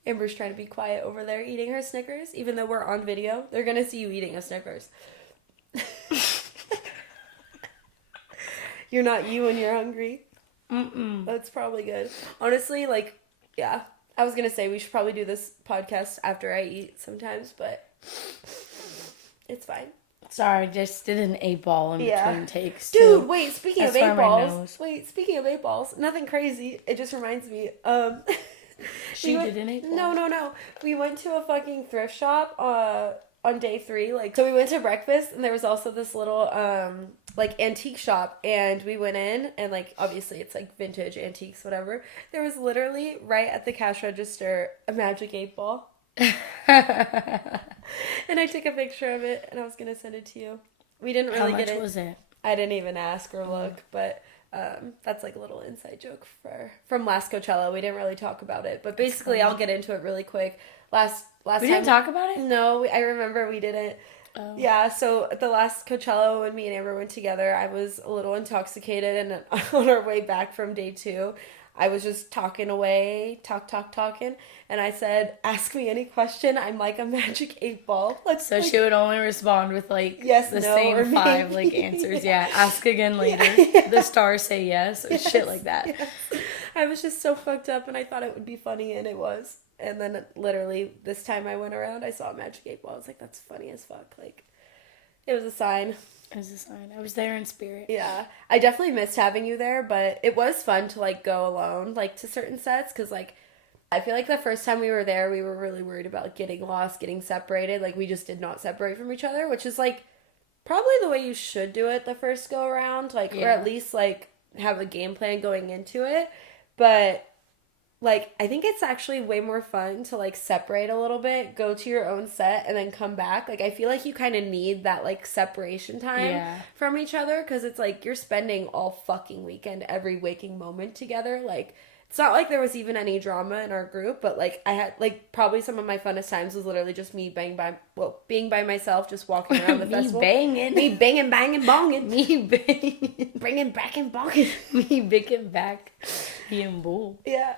Amber's trying to be quiet over there eating her Snickers, even though we're on video. They're gonna see you eating a Snickers. You're not you when you're hungry. That's probably good. Honestly, like, yeah. I was going to say we should probably do this podcast after I eat sometimes, but it's fine. Sorry, just did an 8-ball in between takes, too. Dude, wait, speaking of 8 balls, nothing crazy. It just reminds me. She did an 8-ball? No. We went to a fucking thrift shop on day 3. Like, so we went to breakfast, and there was also this little like, antique shop, and we went in, and, like, obviously it's, like, vintage antiques, whatever. There was literally, right at the cash register, a magic 8-ball. And I took a picture of it, and I was gonna send it to you. We didn't really get it. How much was it? I didn't even ask or look, but that's, like, a little inside joke from last Coachella. We didn't really talk about it, but basically I'll get into it really quick. Last we time... We didn't talk about it? No, I remember we didn't. Oh. Yeah, so at the last Coachella, when me and Amber went together, I was a little intoxicated, and on our way back from day 2, I was just talking away, talking, and I said, ask me any question, I'm like a magic 8-ball. So she would only respond with, like, yes, the no, same or 5, maybe. like, answers. Yeah, ask again later. Yeah. The stars say yes, or shit like that. Yes. I was just so fucked up, and I thought it would be funny, and it was. And then literally this time I went around, I saw a magic 8-ball. I was like, that's funny as fuck. Like, it was a sign. It was a sign. I was there in spirit. Yeah. I definitely missed having you there, but it was fun to, like, go alone, like, to certain sets. Because, like, I feel like the first time we were there, we were really worried about getting lost, getting separated. Like, we just did not separate from each other, which is, like, probably the way you should do it the first go around. Like, or at least, like, have a game plan going into it. But... like, I think it's actually way more fun to, like, separate a little bit, go to your own set, and then come back. Like, I feel like you kind of need that, like, separation time from each other, because it's, like, you're spending all fucking weekend, every waking moment together. Like, it's not like there was even any drama in our group, but, like, I had, like, probably some of my funnest times was literally just me being by myself, just walking around the festival. Me banging, bonging. Me banging. Bringing back and bonging. Me bicking back being bull. Yeah.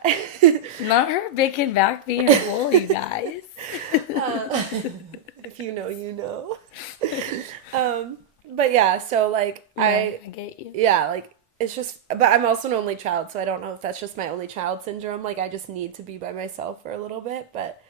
Not her bicking back being bull, you guys. If you know, you know. But yeah, so, like, I get you. Yeah, like, it's just, but I'm also an only child, so I don't know if that's just my only child syndrome. Like, I just need to be by myself for a little bit, but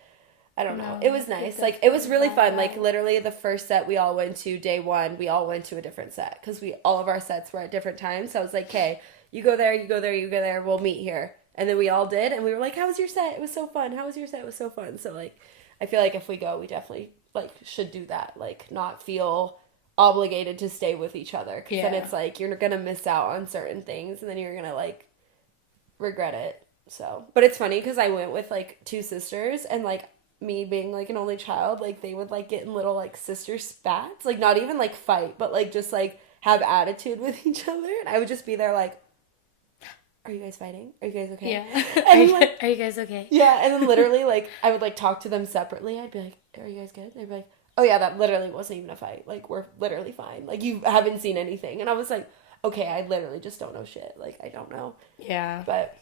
I don't know. It was nice. Like, it was really fun. Like, literally the first set we all went to, day 1, we all went to a different set, because all of our sets were at different times. So I was like, okay, you go there, we'll meet here. And then we all did, and we were like, how was your set? It was so fun. How was your set? It was so fun. So, like, I feel like if we go, we definitely, like, should do that. Like, not feel obligated to stay with each other, because then it's like you're gonna miss out on certain things, and then you're gonna, like, regret it. So, but it's funny because I went with, like, 2 sisters, and, like, me being, like, an only child, like, they would, like, get in little, like, sister spats, like, not even, like, fight, but, like, just, like, have attitude with each other, and I would just be there, like, are you guys fighting? Are you guys okay? Yeah. And like, are you guys okay? yeah, and then literally, like, I would, like, talk to them separately. I'd be like, are you guys good? They'd be like, oh, yeah, that literally wasn't even a fight. Like, we're literally fine. Like, you haven't seen anything. And I was like, okay, I literally just don't know shit. Like, I don't know. Yeah. But,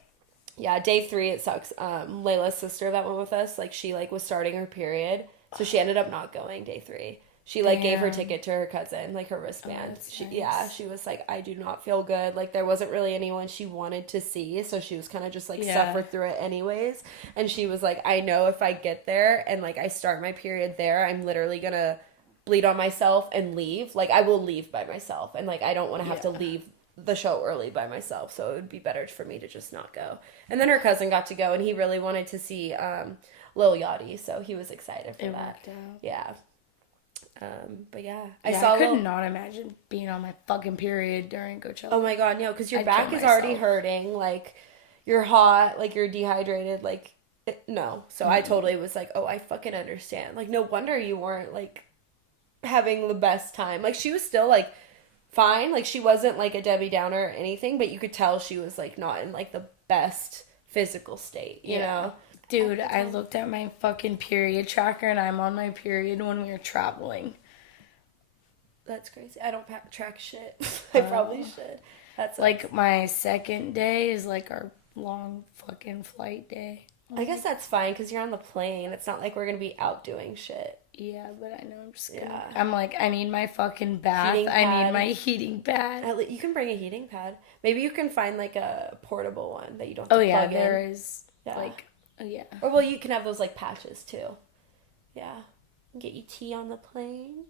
yeah, day 3, it sucks. Layla's sister that went with us, like, she, like, was starting her period. So she ended up not going day 3. She, like, gave her ticket to her cousin, like, her wristband. Nice. Yeah, she was like, I do not feel good. Like, there wasn't really anyone she wanted to see, so she was kind of just, like, suffer through it anyways. And she was like, I know if I get there and, like, I start my period there, I'm literally gonna bleed on myself and leave. Like, I will leave by myself. And, like, I don't want to have to leave the show early by myself, so it would be better for me to just not go. And then her cousin got to go, and he really wanted to see Lil Yachty, so he was excited for that. Worked out. Yeah. But yeah, I could not imagine being on my fucking period during Coachella. Oh my god, no, because your back is already hurting, like, you're hot, like, you're dehydrated, like, no. So I totally was like, oh, I fucking understand. Like, no wonder you weren't, like, having the best time. Like, she was still, like, fine. Like, she wasn't, like, a Debbie Downer or anything, but you could tell she was, like, not in, like, the best physical state, you know? Dude, I looked at my fucking period tracker, and I'm on my period when we were traveling. That's crazy. I don't track shit. I probably should. That's like, my second day is, like, our long fucking flight day. I guess that's fine, because you're on the plane. It's not like we're going to be out doing shit. Yeah, but I know I'm just gonna... Yeah. I'm like, I need my fucking bath. I need my heating pad. You can bring a heating pad. Maybe you can find, like, a portable one that you don't have to plug in. plug in. There is, like... Oh, yeah. Or, well, you can have those, like, patches, too. Yeah. Get you tea on the plane.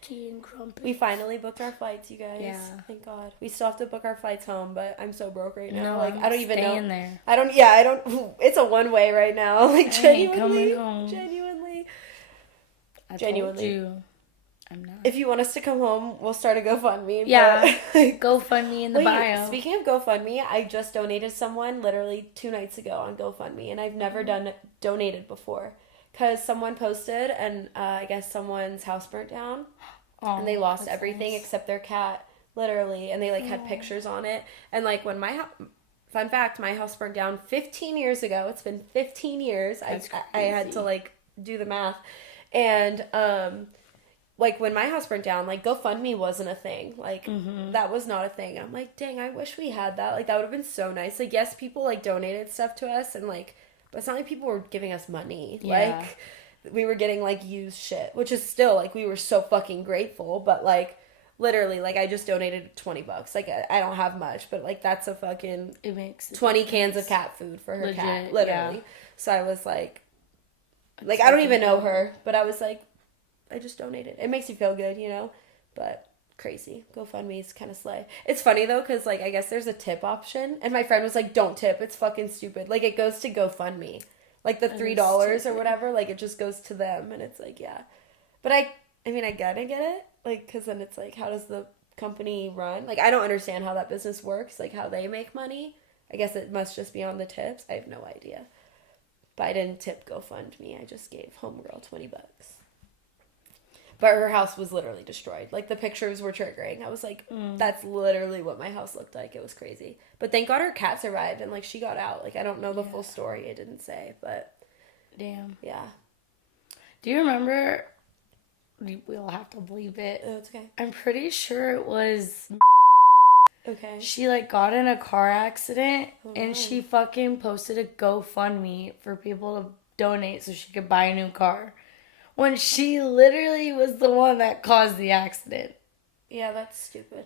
Tea and crumpets. We finally booked our flights, you guys. Yeah. Thank God. We still have to book our flights home, but I'm so broke right now. No, like, I don't even know. There. I don't, it's a one-way right now. Like, genuinely. Ain't coming home. I told you. I'm not. If you want us to come home, we'll start a GoFundMe. Yeah, GoFundMe in the bio. Speaking of GoFundMe, I just donated someone literally 2 nights ago on GoFundMe, and I've never donated before. Because someone posted, and I guess someone's house burnt down, and they lost everything except their cat, literally, and they, like, had pictures on it. And, like, when fun fact, my house burnt down 15 years ago. It's been 15 years. I had to, like, do the math. And, like, when my house burnt down, like, GoFundMe wasn't a thing. Like, that was not a thing. I'm like, dang, I wish we had that. Like, that would have been so nice. Like, yes, people, like, donated stuff to us, and, like, but it's not like people were giving us money. Yeah. Like, we were getting, like, used shit, which is still, like, we were so fucking grateful, but, like, literally, like, I just donated $20. Like, I don't have much, but, like, that's a fucking... It makes 20 cans of cat food for her cat, literally. Yeah. So I was like, I don't even know her, but I was like, I just donated. It makes you feel good, you know? But crazy. GoFundMe is kind of slay. It's funny, though, because, like, I guess there's a tip option. And my friend was like, don't tip. It's fucking stupid. Like, it goes to GoFundMe. Like, the $3 or whatever, like, it just goes to them. And it's like, yeah. But I mean, I gotta get it. Like, because then it's like, how does the company run? Like, I don't understand how that business works. Like, how they make money. I guess it must just be on the tips. I have no idea. But I didn't tip GoFundMe. I just gave Homegirl $20. But her house was literally destroyed. Like, the pictures were triggering. I was like, that's literally what my house looked like. It was crazy. But thank God her cat survived and, like, she got out. Like, I don't know the full story. It didn't say, but... Damn. Yeah. Do you remember... We'll have to believe it. Oh, it's okay. I'm pretty sure it was... Okay. She, like, got in a car accident, and she fucking posted a GoFundMe for people to donate so she could buy a new car. When she literally was the one that caused the accident. Yeah, that's stupid.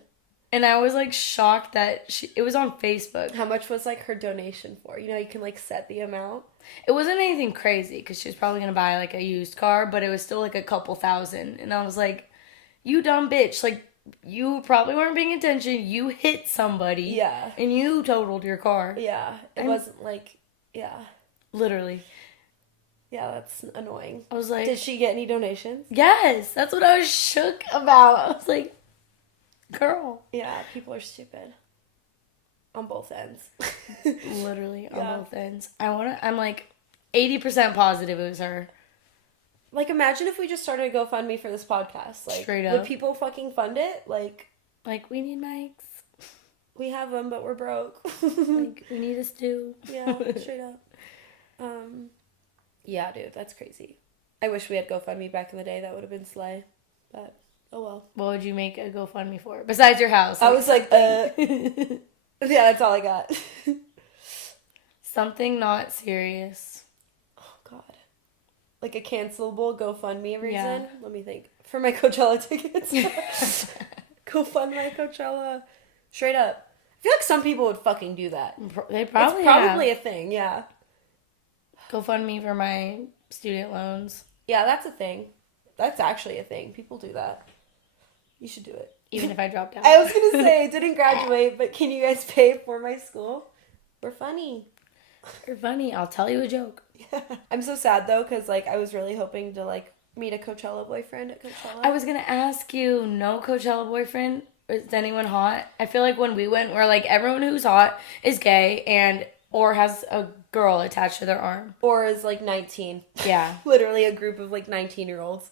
And I was, like, shocked that it was on Facebook. How much was, like, her donation for? You know, you can, like, set the amount. It wasn't anything crazy, because she was probably going to buy, like, a used car, but it was still, like, a couple thousand. And I was like, you dumb bitch. Like, you probably weren't paying attention. You hit somebody. Yeah. And you totaled your car. Yeah. It wasn't, like, yeah. Literally. Yeah, that's annoying. I was like... Did she get any donations? Yes. That's what I was shook about. I was like, girl. Yeah, people are stupid. On both ends. Literally, on both ends. I'm like 80% positive it was her. Like, imagine if we just started a GoFundMe for this podcast. Like, straight up. Would people fucking fund it? Like, we need mics. We have them, but we're broke. Like, we need a stew. Yeah, straight up. Yeah, dude, that's crazy. I wish we had GoFundMe back in the day. That would have been slay. But, oh well. What would you make a GoFundMe for? Besides your house. I was like, yeah, that's all I got. Something not serious. Oh, God. Like a cancelable GoFundMe reason? Yeah. Let me think. For my Coachella tickets. Go fund my Coachella. Straight up. I feel like some people would fucking do that. They probably It's probably a thing, yeah. GoFundMe for my student loans. Yeah, that's a thing. That's actually a thing. People do that. You should do it. Even if I dropped out. I was going to say, I didn't graduate, but can you guys pay for my school? We're funny. You're funny. I'll tell you a joke. Yeah. I'm so sad, though, because, like, I was really hoping to, like, meet a Coachella boyfriend at Coachella. I was going to ask you, no Coachella boyfriend? Is anyone hot? I feel like when we went, we're like, everyone who's hot is gay and or has a girl attached to their arm. Or is, like, 19. Yeah. Literally a group of, like, 19-year-olds.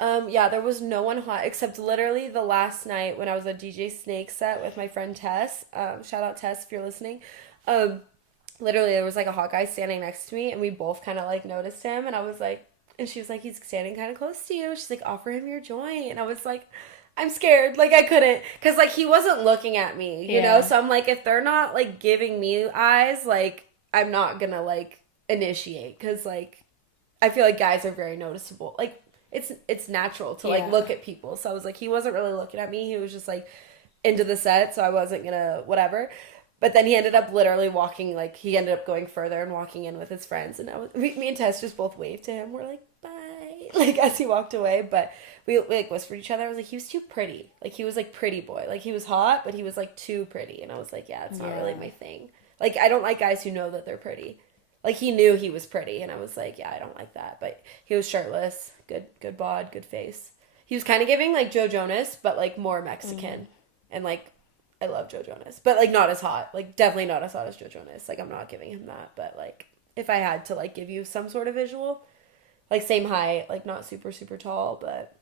Yeah, there was no one hot except literally the last night when I was at DJ Snake set with my friend Tess. Shout out Tess if you're listening. Literally there was like a hot guy standing next to me and we both kind of like noticed him and I was like, and she was like, he's standing kind of close to you. She's like, offer him your joint. And I was like, I'm scared. Like I couldn't, cause like he wasn't looking at me, you know? So I'm like, if they're not like giving me eyes, like I'm not gonna like initiate. Cause like, I feel like guys are very noticeable. Like, it's natural to like look at people. So I was like, he wasn't really looking at me. He was just like into the set. So I wasn't gonna whatever. But then he ended up literally walking, like he ended up going further and walking in with his friends. And me and Tess just both waved to him. We're like, bye. Like as he walked away. But we like whispered each other. I was like, he was too pretty. Like he was like pretty boy. Like he was hot, but he was like too pretty. And I was like, yeah, it's not really my thing. Like I don't like guys who know that they're pretty. Like, he knew he was pretty, and I was like, yeah, I don't like that. But he was shirtless, good bod, good face. He was kind of giving, like, Joe Jonas, but, like, more Mexican. And, like, I love Joe Jonas. But, like, not as hot. Like, definitely not as hot as Joe Jonas. Like, I'm not giving him that. But, like, if I had to, like, give you some sort of visual, like, same height, like, not super, super tall, but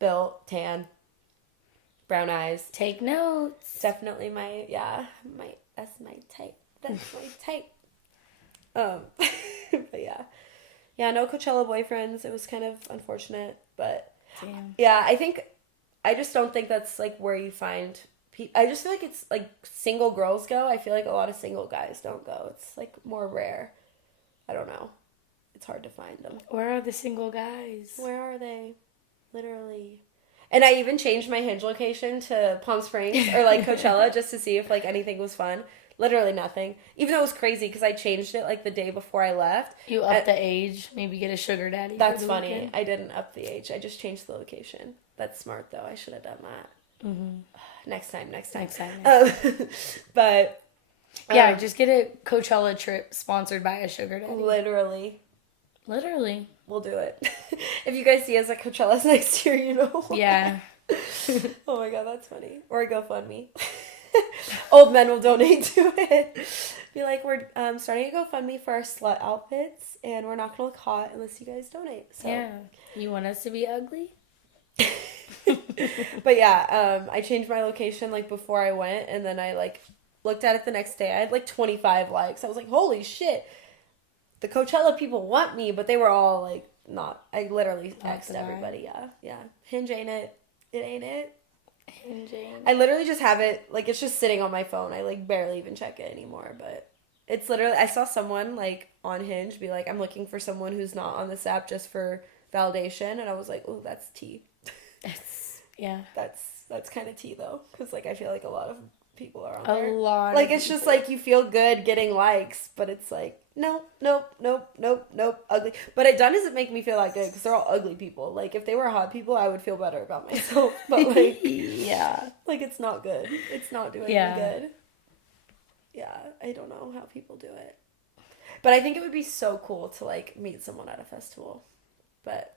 built, tan, brown eyes. Take notes. Definitely that's my type. That's my type. But yeah, no Coachella boyfriends. It was kind of unfortunate, but yeah, I just don't think that's like where you find people. I just feel like it's like single girls go. I feel like a lot of single guys don't go. It's like more rare. I don't know. It's hard to find them. Where are the single guys? Where are they? Literally. And I even changed my Hinge location to Palm Springs or like Coachella just to see if like anything was fun. Literally nothing. Even though it was crazy because I changed it like the day before I left. You upped the age. Maybe get a sugar daddy. That's funny. Weekend. I didn't up the age. I just changed the location. That's smart though. I should have done that. Mm-hmm. Next time. But yeah, just get a Coachella trip sponsored by a sugar daddy. Literally. We'll do it. If you guys see us at Coachella's next year, you know. Yeah. Oh my god, that's funny. Or a GoFundMe. Old men will donate to it. Be like, we're starting a GoFundMe for our slut outfits, and we're not gonna look hot unless you guys donate. So yeah, you want us to be ugly? But yeah, I changed my location like before I went, and then I like looked at it the next day. I had like 25 likes. I was like, holy shit! The Coachella people want me, but they were all like not. I literally texted everybody. Yeah. Hinge ain't it. It ain't it. I literally just have it, like, it's just sitting on my phone. I, like, barely even check it anymore, but it's literally, I saw someone, like, on Hinge be like, I'm looking for someone who's not on this app just for validation, and I was like, oh, that's tea. Yeah. That's kind of tea, though, because, like, I feel like a lot of people are on there. A lot like, it's just, like, you feel good getting likes, but it's like, nope, ugly. But it doesn't make me feel that good, because they're all ugly people. Like, if they were hot people, I would feel better about myself, but, like, yeah. Like, it's not good. It's not doing me good. Yeah, I don't know how people do it. But I think it would be so cool to, like, meet someone at a festival. But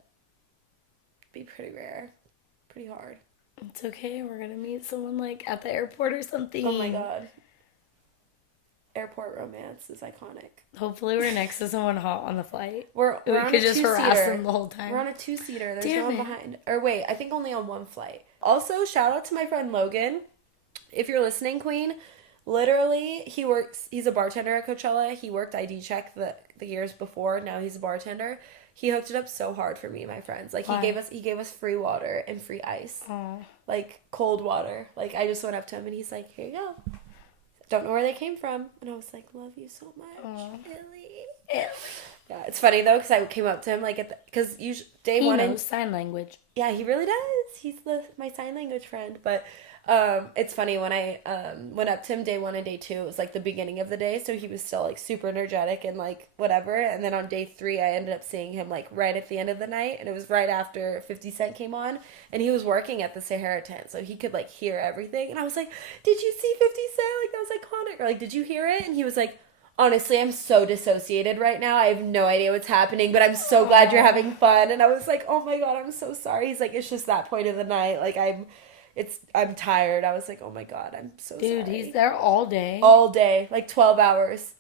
it'd be pretty rare. Pretty hard. It's okay. We're going to meet someone, like, at the airport or something. Oh, my God. Airport romance is iconic. Hopefully we're next to someone hot on the flight. We could just harass them the whole time. We're on a 2-seater. There's no one behind. Or wait, I think only on one flight. Also, shout out to my friend Logan. If you're listening, Queen, Literally, he's a bartender at Coachella. He worked ID check the years before. Now he's a bartender. He hooked it up so hard for me and my friends. Like, Why? he gave us free water and free ice. Oh. Like, cold water. Like, I just went up to him and he's like, here you go. Don't know where they came from. And I was like, love you so much. Really? Yeah, it's funny though, because I came up to him like because day one. He knows sign language. Yeah, he really does. He's my sign language friend. But it's funny when I went up to him day 1 and day 2. It was like the beginning of the day, so he was still like super energetic and like whatever. And then on day 3, I ended up seeing him like right at the end of the night, and it was right after 50 Cent came on, and he was working at the Sahara tent, so he could like hear everything. And I was like, "Did you see 50 Cent? Like, that was iconic." Or like, "Did you hear it?" And he was like, "Honestly, I'm so dissociated right now. I have no idea what's happening, but I'm so glad you're having fun." And I was like, "Oh my God, I'm so sorry." He's like, "It's just that point of the night. Like, I'm tired." I was like, "Oh my God, I'm so sorry." Dude, he's there all day. All day. Like 12 hours.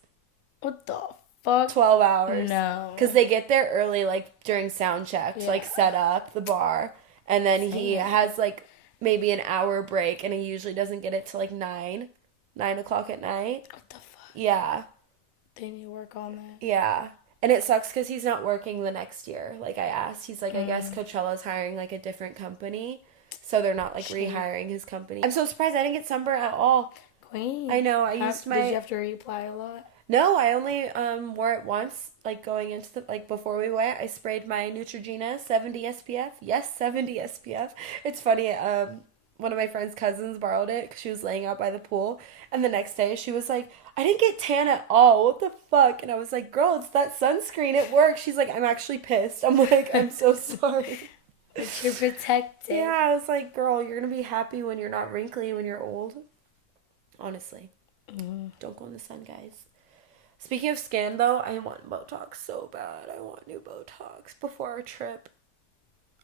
What the fuck? 12 hours. No. Because they get there early, like, during sound check to, like, set up the bar. And then he has, like, maybe an hour break, and he usually doesn't get it till, like, 9 o'clock at night. What the fuck? Yeah. They need to work on that. Yeah. And it sucks because he's not working the next year. Like, I asked. He's like, I guess Coachella's hiring, like, a different company. So they're not, like, rehiring his company. I'm so surprised I didn't get sunburn at all. Queen. I know. Did you have to reapply a lot? No, I only wore it once, like, going into the, like, before we went. I sprayed my Neutrogena 70 SPF. Yes, 70 SPF. It's funny, one of my friend's cousins borrowed it because she was laying out by the pool. And the next day, she was like, "I didn't get tan at all. What the fuck?" And I was like, "Girl, it's that sunscreen. It works." She's like, "I'm actually pissed." I'm like, "I'm so sorry." But you're protected. Yeah, I was like, "Girl, you're going to be happy when you're not wrinkly when you're old." Honestly. Don't go in the sun, guys. Speaking of skin, though, I want Botox so bad. I want new Botox before our trip.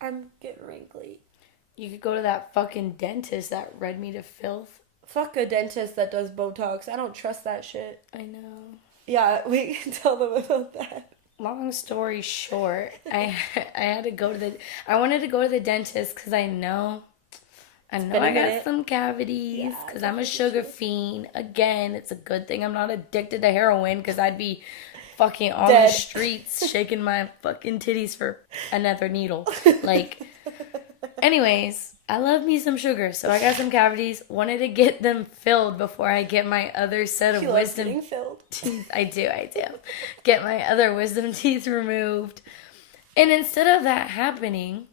I'm getting wrinkly. You could go to that fucking dentist that read me to filth. Fuck a dentist that does Botox. I don't trust that shit. I know. Yeah, we can tell them about that. Long story short, I wanted to go to the dentist because I know I got some cavities because I'm a sugar fiend. Again, it's a good thing I'm not addicted to heroin because I'd be fucking on the streets shaking my fucking titties for another needle. Like, anyways, I love me some sugar, so I got some cavities. Wanted to get them filled before I get my other set of wisdom teeth. I do. Get my other wisdom teeth removed. And instead of that happening,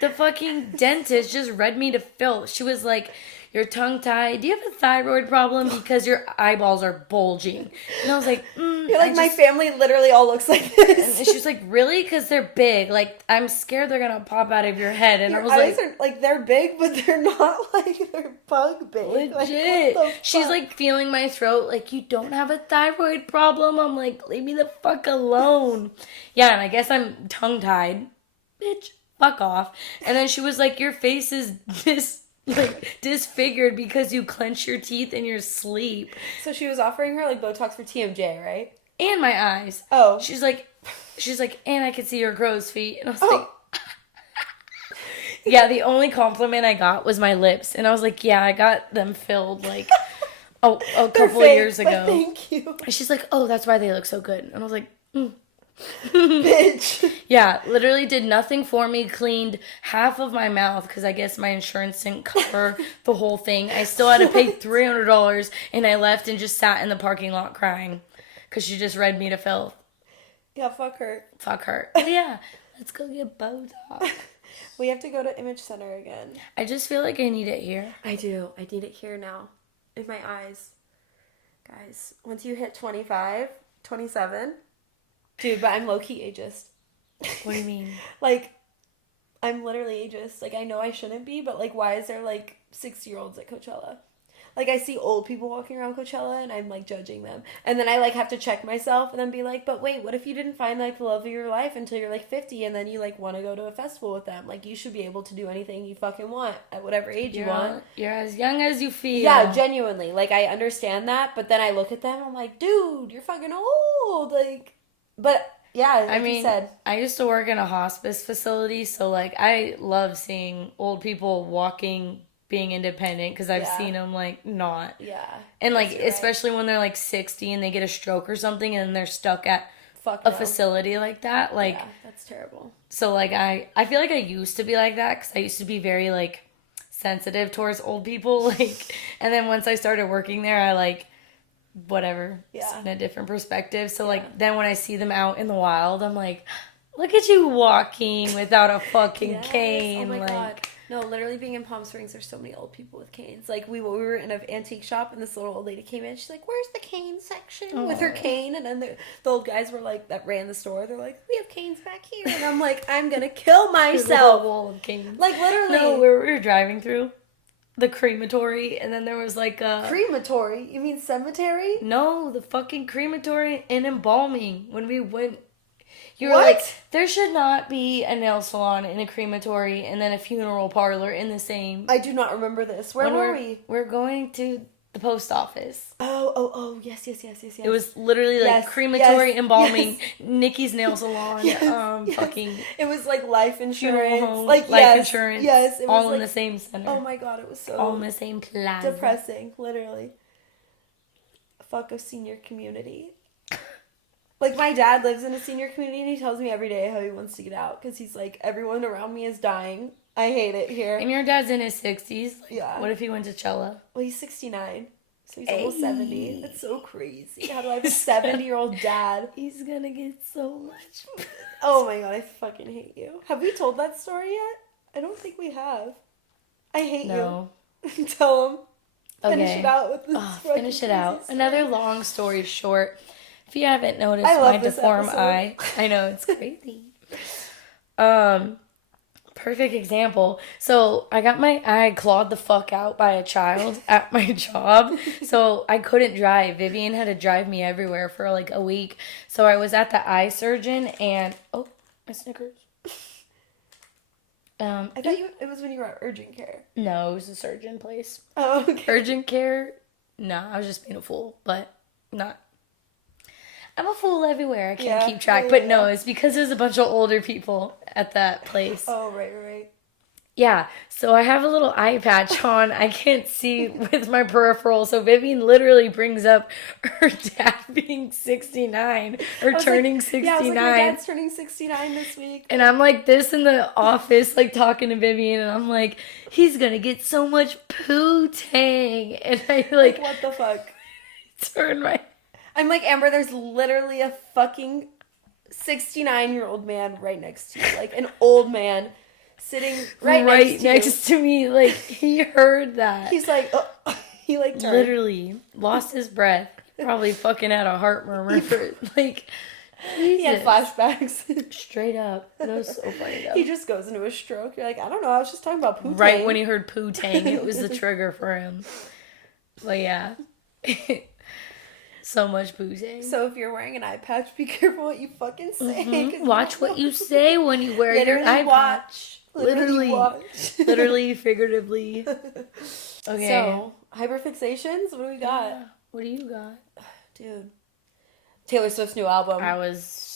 the fucking dentist just read me to filth. She was like, "You're tongue-tied. Do you have a thyroid problem? Because your eyeballs are bulging." And I was like, You're like, my family literally all looks like this. And she was like, "Really? Because they're big. Like, I'm scared they're going to pop out of your head." And your I was eyes like, are, they're big, but they're not, like, they're bug big. Legit. Like, she's like feeling my throat, like, "You don't have a thyroid problem." I'm like, "Leave me the fuck alone." Yeah, and I guess I'm tongue-tied. Bitch, fuck off. And then she was like, "Your face is disfigured because you clench your teeth in your sleep." So she was offering her, like, Botox for TMJ, right? And my eyes. Oh. She's like, "And I could see your crow's feet." And I was like, yeah, the only compliment I got was my lips. And I was like, "Yeah, I got them filled, like, a couple of years ago." Thank you. And she's like, "Oh, that's why they look so good." And I was like, Bitch. Yeah, literally did nothing for me. Cleaned half of my mouth because I guess my insurance didn't cover the whole thing. I still had to pay $300, and I left and just sat in the parking lot crying because she just read me to filth. Yeah, fuck her. Fuck her. But yeah, let's go get Botox. We have to go to Image Center again. I just feel like I need it here. I do. I need it here now. In my eyes. Guys, once you hit 25, 27... Dude, but I'm low-key ageist. What do you mean? Like, I'm literally ageist. Like, I know I shouldn't be, but, like, why is there, like, 60-year-olds at Coachella? Like, I see old people walking around Coachella, and I'm, like, judging them. And then I, like, have to check myself and then be like, but wait, what if you didn't find, like, the love of your life until you're, like, 50, and then you, like, want to go to a festival with them? Like, you should be able to do anything you fucking want at whatever age you want. You're as young as you feel. Yeah, genuinely. Like, I understand that, but then I look at them, and I'm like, dude, you're fucking old. Like... But, yeah, like you said. I used to work in a hospice facility, so, like, I love seeing old people walking being independent because I've seen them like not. Yeah. And like especially when they're like 60 and they get a stroke or something and they're stuck at a facility like that. Like, yeah, that's terrible. So like I feel like I used to be like that because I used to be very like sensitive towards old people. Like, and then once I started working there, I like whatever, in a different perspective. So like then when I see them out in the wild, I'm like, look at you walking without a fucking cane. Oh my like, God. No, literally being in Palm Springs, there's so many old people with canes. Like, we were in an antique shop, and this little old lady came in. She's like, where's the cane section? With her cane. And then the old guys were like, that ran the store, they're like, we have canes back here. And I'm like, I'm gonna kill myself. Old canes. Like, literally. No, we were driving through the crematory, and then there was like a... Crematory? You mean cemetery? No, the fucking crematory and embalming. When we went... You were what? Like, there should not be a nail salon in a crematory and then a funeral parlor in the same... I do not remember this. Where were we? We're going to the post office. Oh, yes. It was literally like crematory, embalming, Nikki's nail salon, fucking... It was like life insurance. Home, like life insurance. Yes. It was all like, in the same center. Oh my God, it was so... all in the same plaza. Depressing, literally. Fuck a senior community. Like, my dad lives in a senior community, and he tells me every day how he wants to get out, because he's like, everyone around me is dying. I hate it here. And your dad's in his 60s. Like, yeah. What if he went to Coachella? Well, he's 69, so he's almost 70. That's so crazy. How do I have a 70-year-old dad? He's gonna get so much. Oh my God, I fucking hate you. Have we told that story yet? I don't think we have. I hate you. Tell him. Okay. Finish it out with this. Finish it out. Story. Another long story short. If you haven't noticed my deformed eye, I know it's crazy. Perfect example. So I got my eye clawed the fuck out by a child at my job. So I couldn't drive. Vivian had to drive me everywhere for like a week. So I was at the eye surgeon and my Snickers. I thought it was when you were at urgent care. No, it was a surgeon place. Oh, okay. Urgent care? No, I was just being a fool, but not. I'm a fool everywhere. I can't keep track. But no, it's because there's a bunch of older people at that place. Oh, right. Yeah, so I have a little eye patch on. I can't see with my peripheral. So Vivian literally brings up her dad being 69 or turning 69. Yeah, I was like, my dad's turning 69 this week. And I'm like this in the office, like talking to Vivian. And I'm like, he's going to get so much poo-tang. And I like what the fuck? Turn my... I'm like, Amber, there's literally a fucking 69-year-old man right next to you. Like, an old man sitting right next to me. Like, he heard that. He's like, he like turned. Literally lost his breath. Probably fucking had a heart murmur for, like, he had flashbacks. Straight up. That was so funny, though. He just goes into a stroke. You're like, I don't know, I was just talking about poo-tang. Right when he heard poo-tang, it was the trigger for him. But yeah. So much boozing. So if you're wearing an eye patch, be careful what you fucking say. Mm-hmm. Watch what you say when you wear your eye patch. Literally watch. Literally, figuratively. Okay. So, Hyperfixations, what do we got? Yeah. What do you got? Dude. Taylor Swift's new album.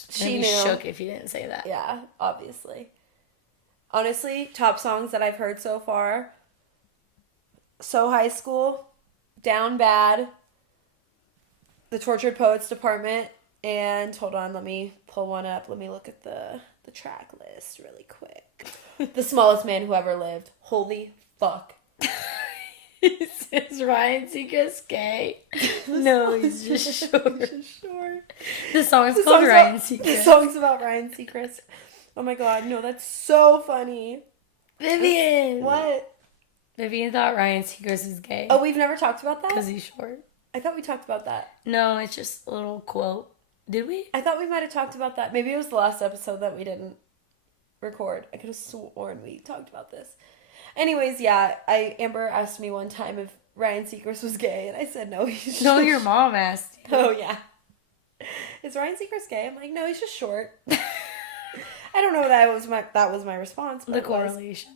She knew. Shook if you didn't say that. Yeah, obviously. Honestly, top songs that I've heard so far. So High School, Down Bad, The Tortured Poets Department, and hold on, let me pull one up. Let me look at the track list really quick. The Smallest Man Who Ever Lived. Holy fuck. Is Ryan Seacrest gay? No, he's just short. The song's called Ryan Seacrest. The song's about Ryan Seacrest. Oh my god, no, that's so funny. Vivian! What? Vivian thought Ryan Seacrest is gay. Oh, we've never talked about that? Because he's short. I thought we talked about that. No, it's just a little quote. Did we? I thought we might have talked about that. Maybe it was the last episode that we didn't record. I could have sworn we talked about this. Anyways, yeah, Amber asked me one time if Ryan Seacrest was gay, and I said no, he's No, your mom asked you. Oh, yeah. Is Ryan Seacrest gay? I'm like, no, he's just short. I don't know that was my response. But the correlation.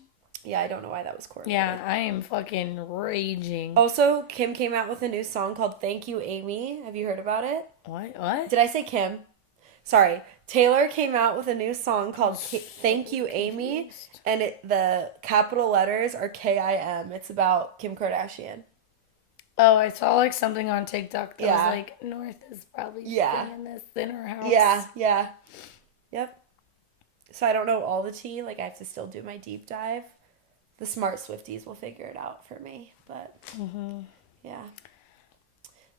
Yeah, I don't know why that was correlated. Yeah, I am fucking raging. Also, Kim came out with a new song called Thank You, Amy. Have you heard about it? What? Did I say Kim? Sorry. Taylor came out with a new song called Thank You, Amy. And the capital letters are Kim. It's about Kim Kardashian. Oh, I saw like something on TikTok that Yeah. was like, North is probably Yeah. staying in this thinner house. Yeah. Yep. So I don't know all the tea. Like, I have to still do my deep dive. The smart Swifties will figure it out for me. But, yeah.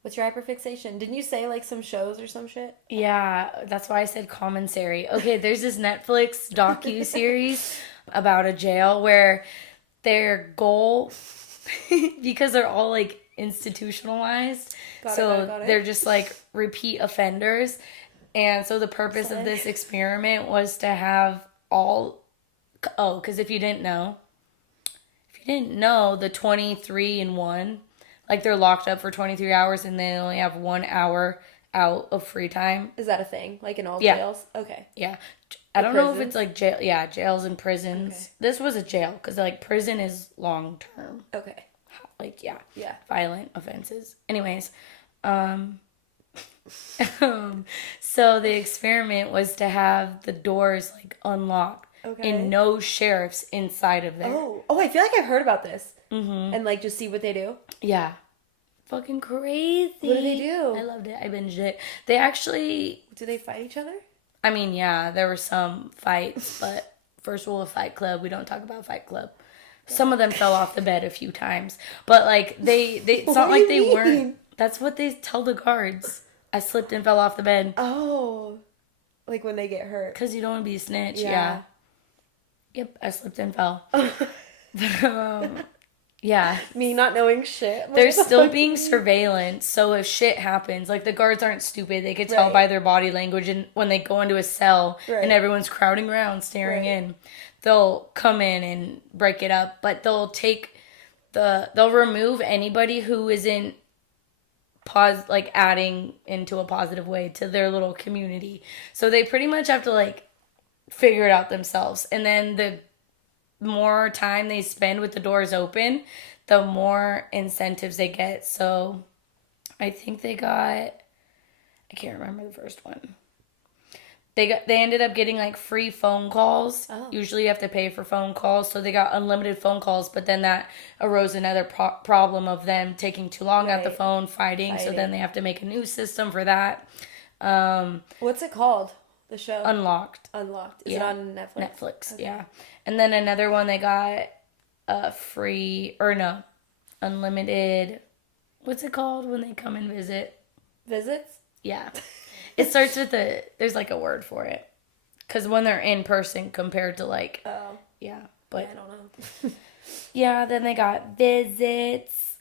What's your hyperfixation? Didn't you say, like, some shows or some shit? Yeah, that's why I said commissary. Okay, there's this Netflix docu-series about a jail where their goal, because they're all, like, institutionalized, got it. They're just, like, repeat offenders. And so the purpose of this experiment was to have because if you didn't know, the 23-1, like they're locked up for 23 hours and they only have 1 hour out of free time. Is that a thing? Like in all jails? Okay. Yeah. I don't know if it's like jail. Yeah, jails and prisons. Okay. This was a jail because like prison is long term. Okay. Like, yeah. Yeah. Violent offenses. Anyways, so the experiment was to have the doors like unlocked and no sheriffs inside of there. Oh, I feel like I've heard about this. Mm-hmm. And like just see what they do. Yeah. Fucking crazy. What do they do? I loved it. I binged it. They actually... Do they fight each other? I mean, yeah, there were some fights, but first rule of Fight Club, we don't talk about Fight Club. Some of them fell off the bed a few times. But like, it's not like they weren't... That's what they tell the guards. I slipped and fell off the bed. Oh. Like when they get hurt. Because you don't want to be a snitch, yeah. Yep, I slipped and fell. But, yeah. Me not knowing shit. They're still being surveillance, so if shit happens, like the guards aren't stupid. They could tell by their body language, and when they go into a cell and everyone's crowding around, staring in, they'll come in and break it up. But they'll they'll remove anybody who isn't adding into a positive way to their little community. So they pretty much have to like figure it out themselves. And then the more time they spend with the doors open, the more incentives they get. So I think they got, I can't remember the first one. They ended up getting like free phone calls. Oh. Usually you have to pay for phone calls. So they got unlimited phone calls, but then that arose another problem of them taking too long at the phone fighting. So then they have to make a new system for that. What's it called? The show? Unlocked. Is it on Netflix? Netflix, yeah. And then another one they got unlimited. What's it called when they come and visit? Visits? Yeah. It starts with there's like a word for it. Because when they're in person compared to like. Oh. Yeah. But I don't know. Yeah, then they got visits.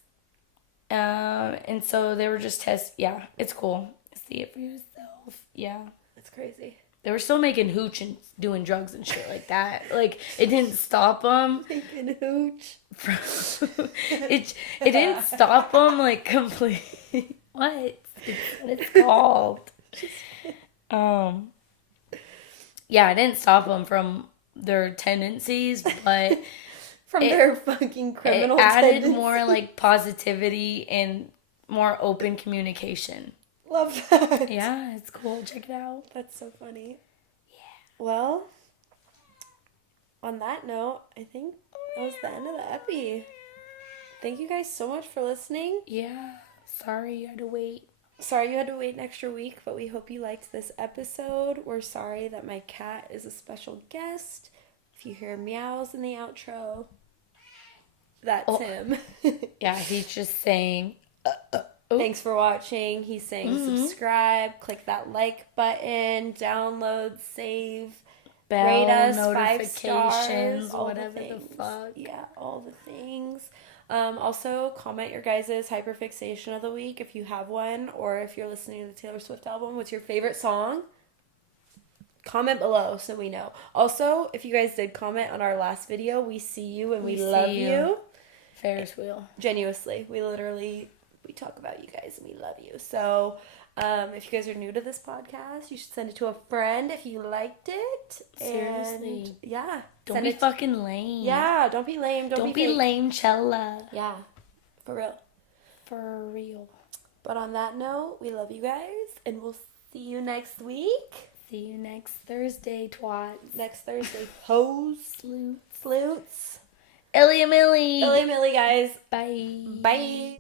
And so they were just yeah, it's cool. See it for yourself. Yeah. That's crazy. They were still making hooch and doing drugs and shit like that. Like, it didn't stop them. Making hooch. It didn't stop them, like, completely. What? It's called. Yeah, it didn't stop them from their tendencies, but... From their fucking criminal it added tendencies. more, like, positivity and more open communication. Love that. Yeah, it's cool. Check it out. That's so funny. Yeah. Well, on that note, I think that was the end of the epi. Thank you guys so much for listening. Yeah. Sorry you had to wait. Sorry you had to wait an extra week, but we hope you liked this episode. We're sorry that my cat is a special guest. If you hear meows in the outro, that's him. Yeah, he's just saying... Thanks for watching. He's saying subscribe, click that like button, download, save, bell, rate us, notifications, 5 stars, whatever the fuck. Yeah, all the things. Also, comment your guys' hyperfixation of the week if you have one, or if you're listening to the Taylor Swift album. What's your favorite song? Comment below so we know. Also, if you guys did comment on our last video, we see you and we love you. Ferris wheel. Genuinely. We talk about you guys and we love you. So, if you guys are new to this podcast, you should send it to a friend if you liked it. Seriously. And, yeah. Don't be fucking lame. Yeah, don't be lame. Don't be lame, Chella. Yeah. For real. For real. But on that note, we love you guys and we'll see you next week. See you next Thursday, twats. Next Thursday. Hoes. Sleuths. Sleuths. Illy Millie. Illy Millie, guys. Bye. Bye.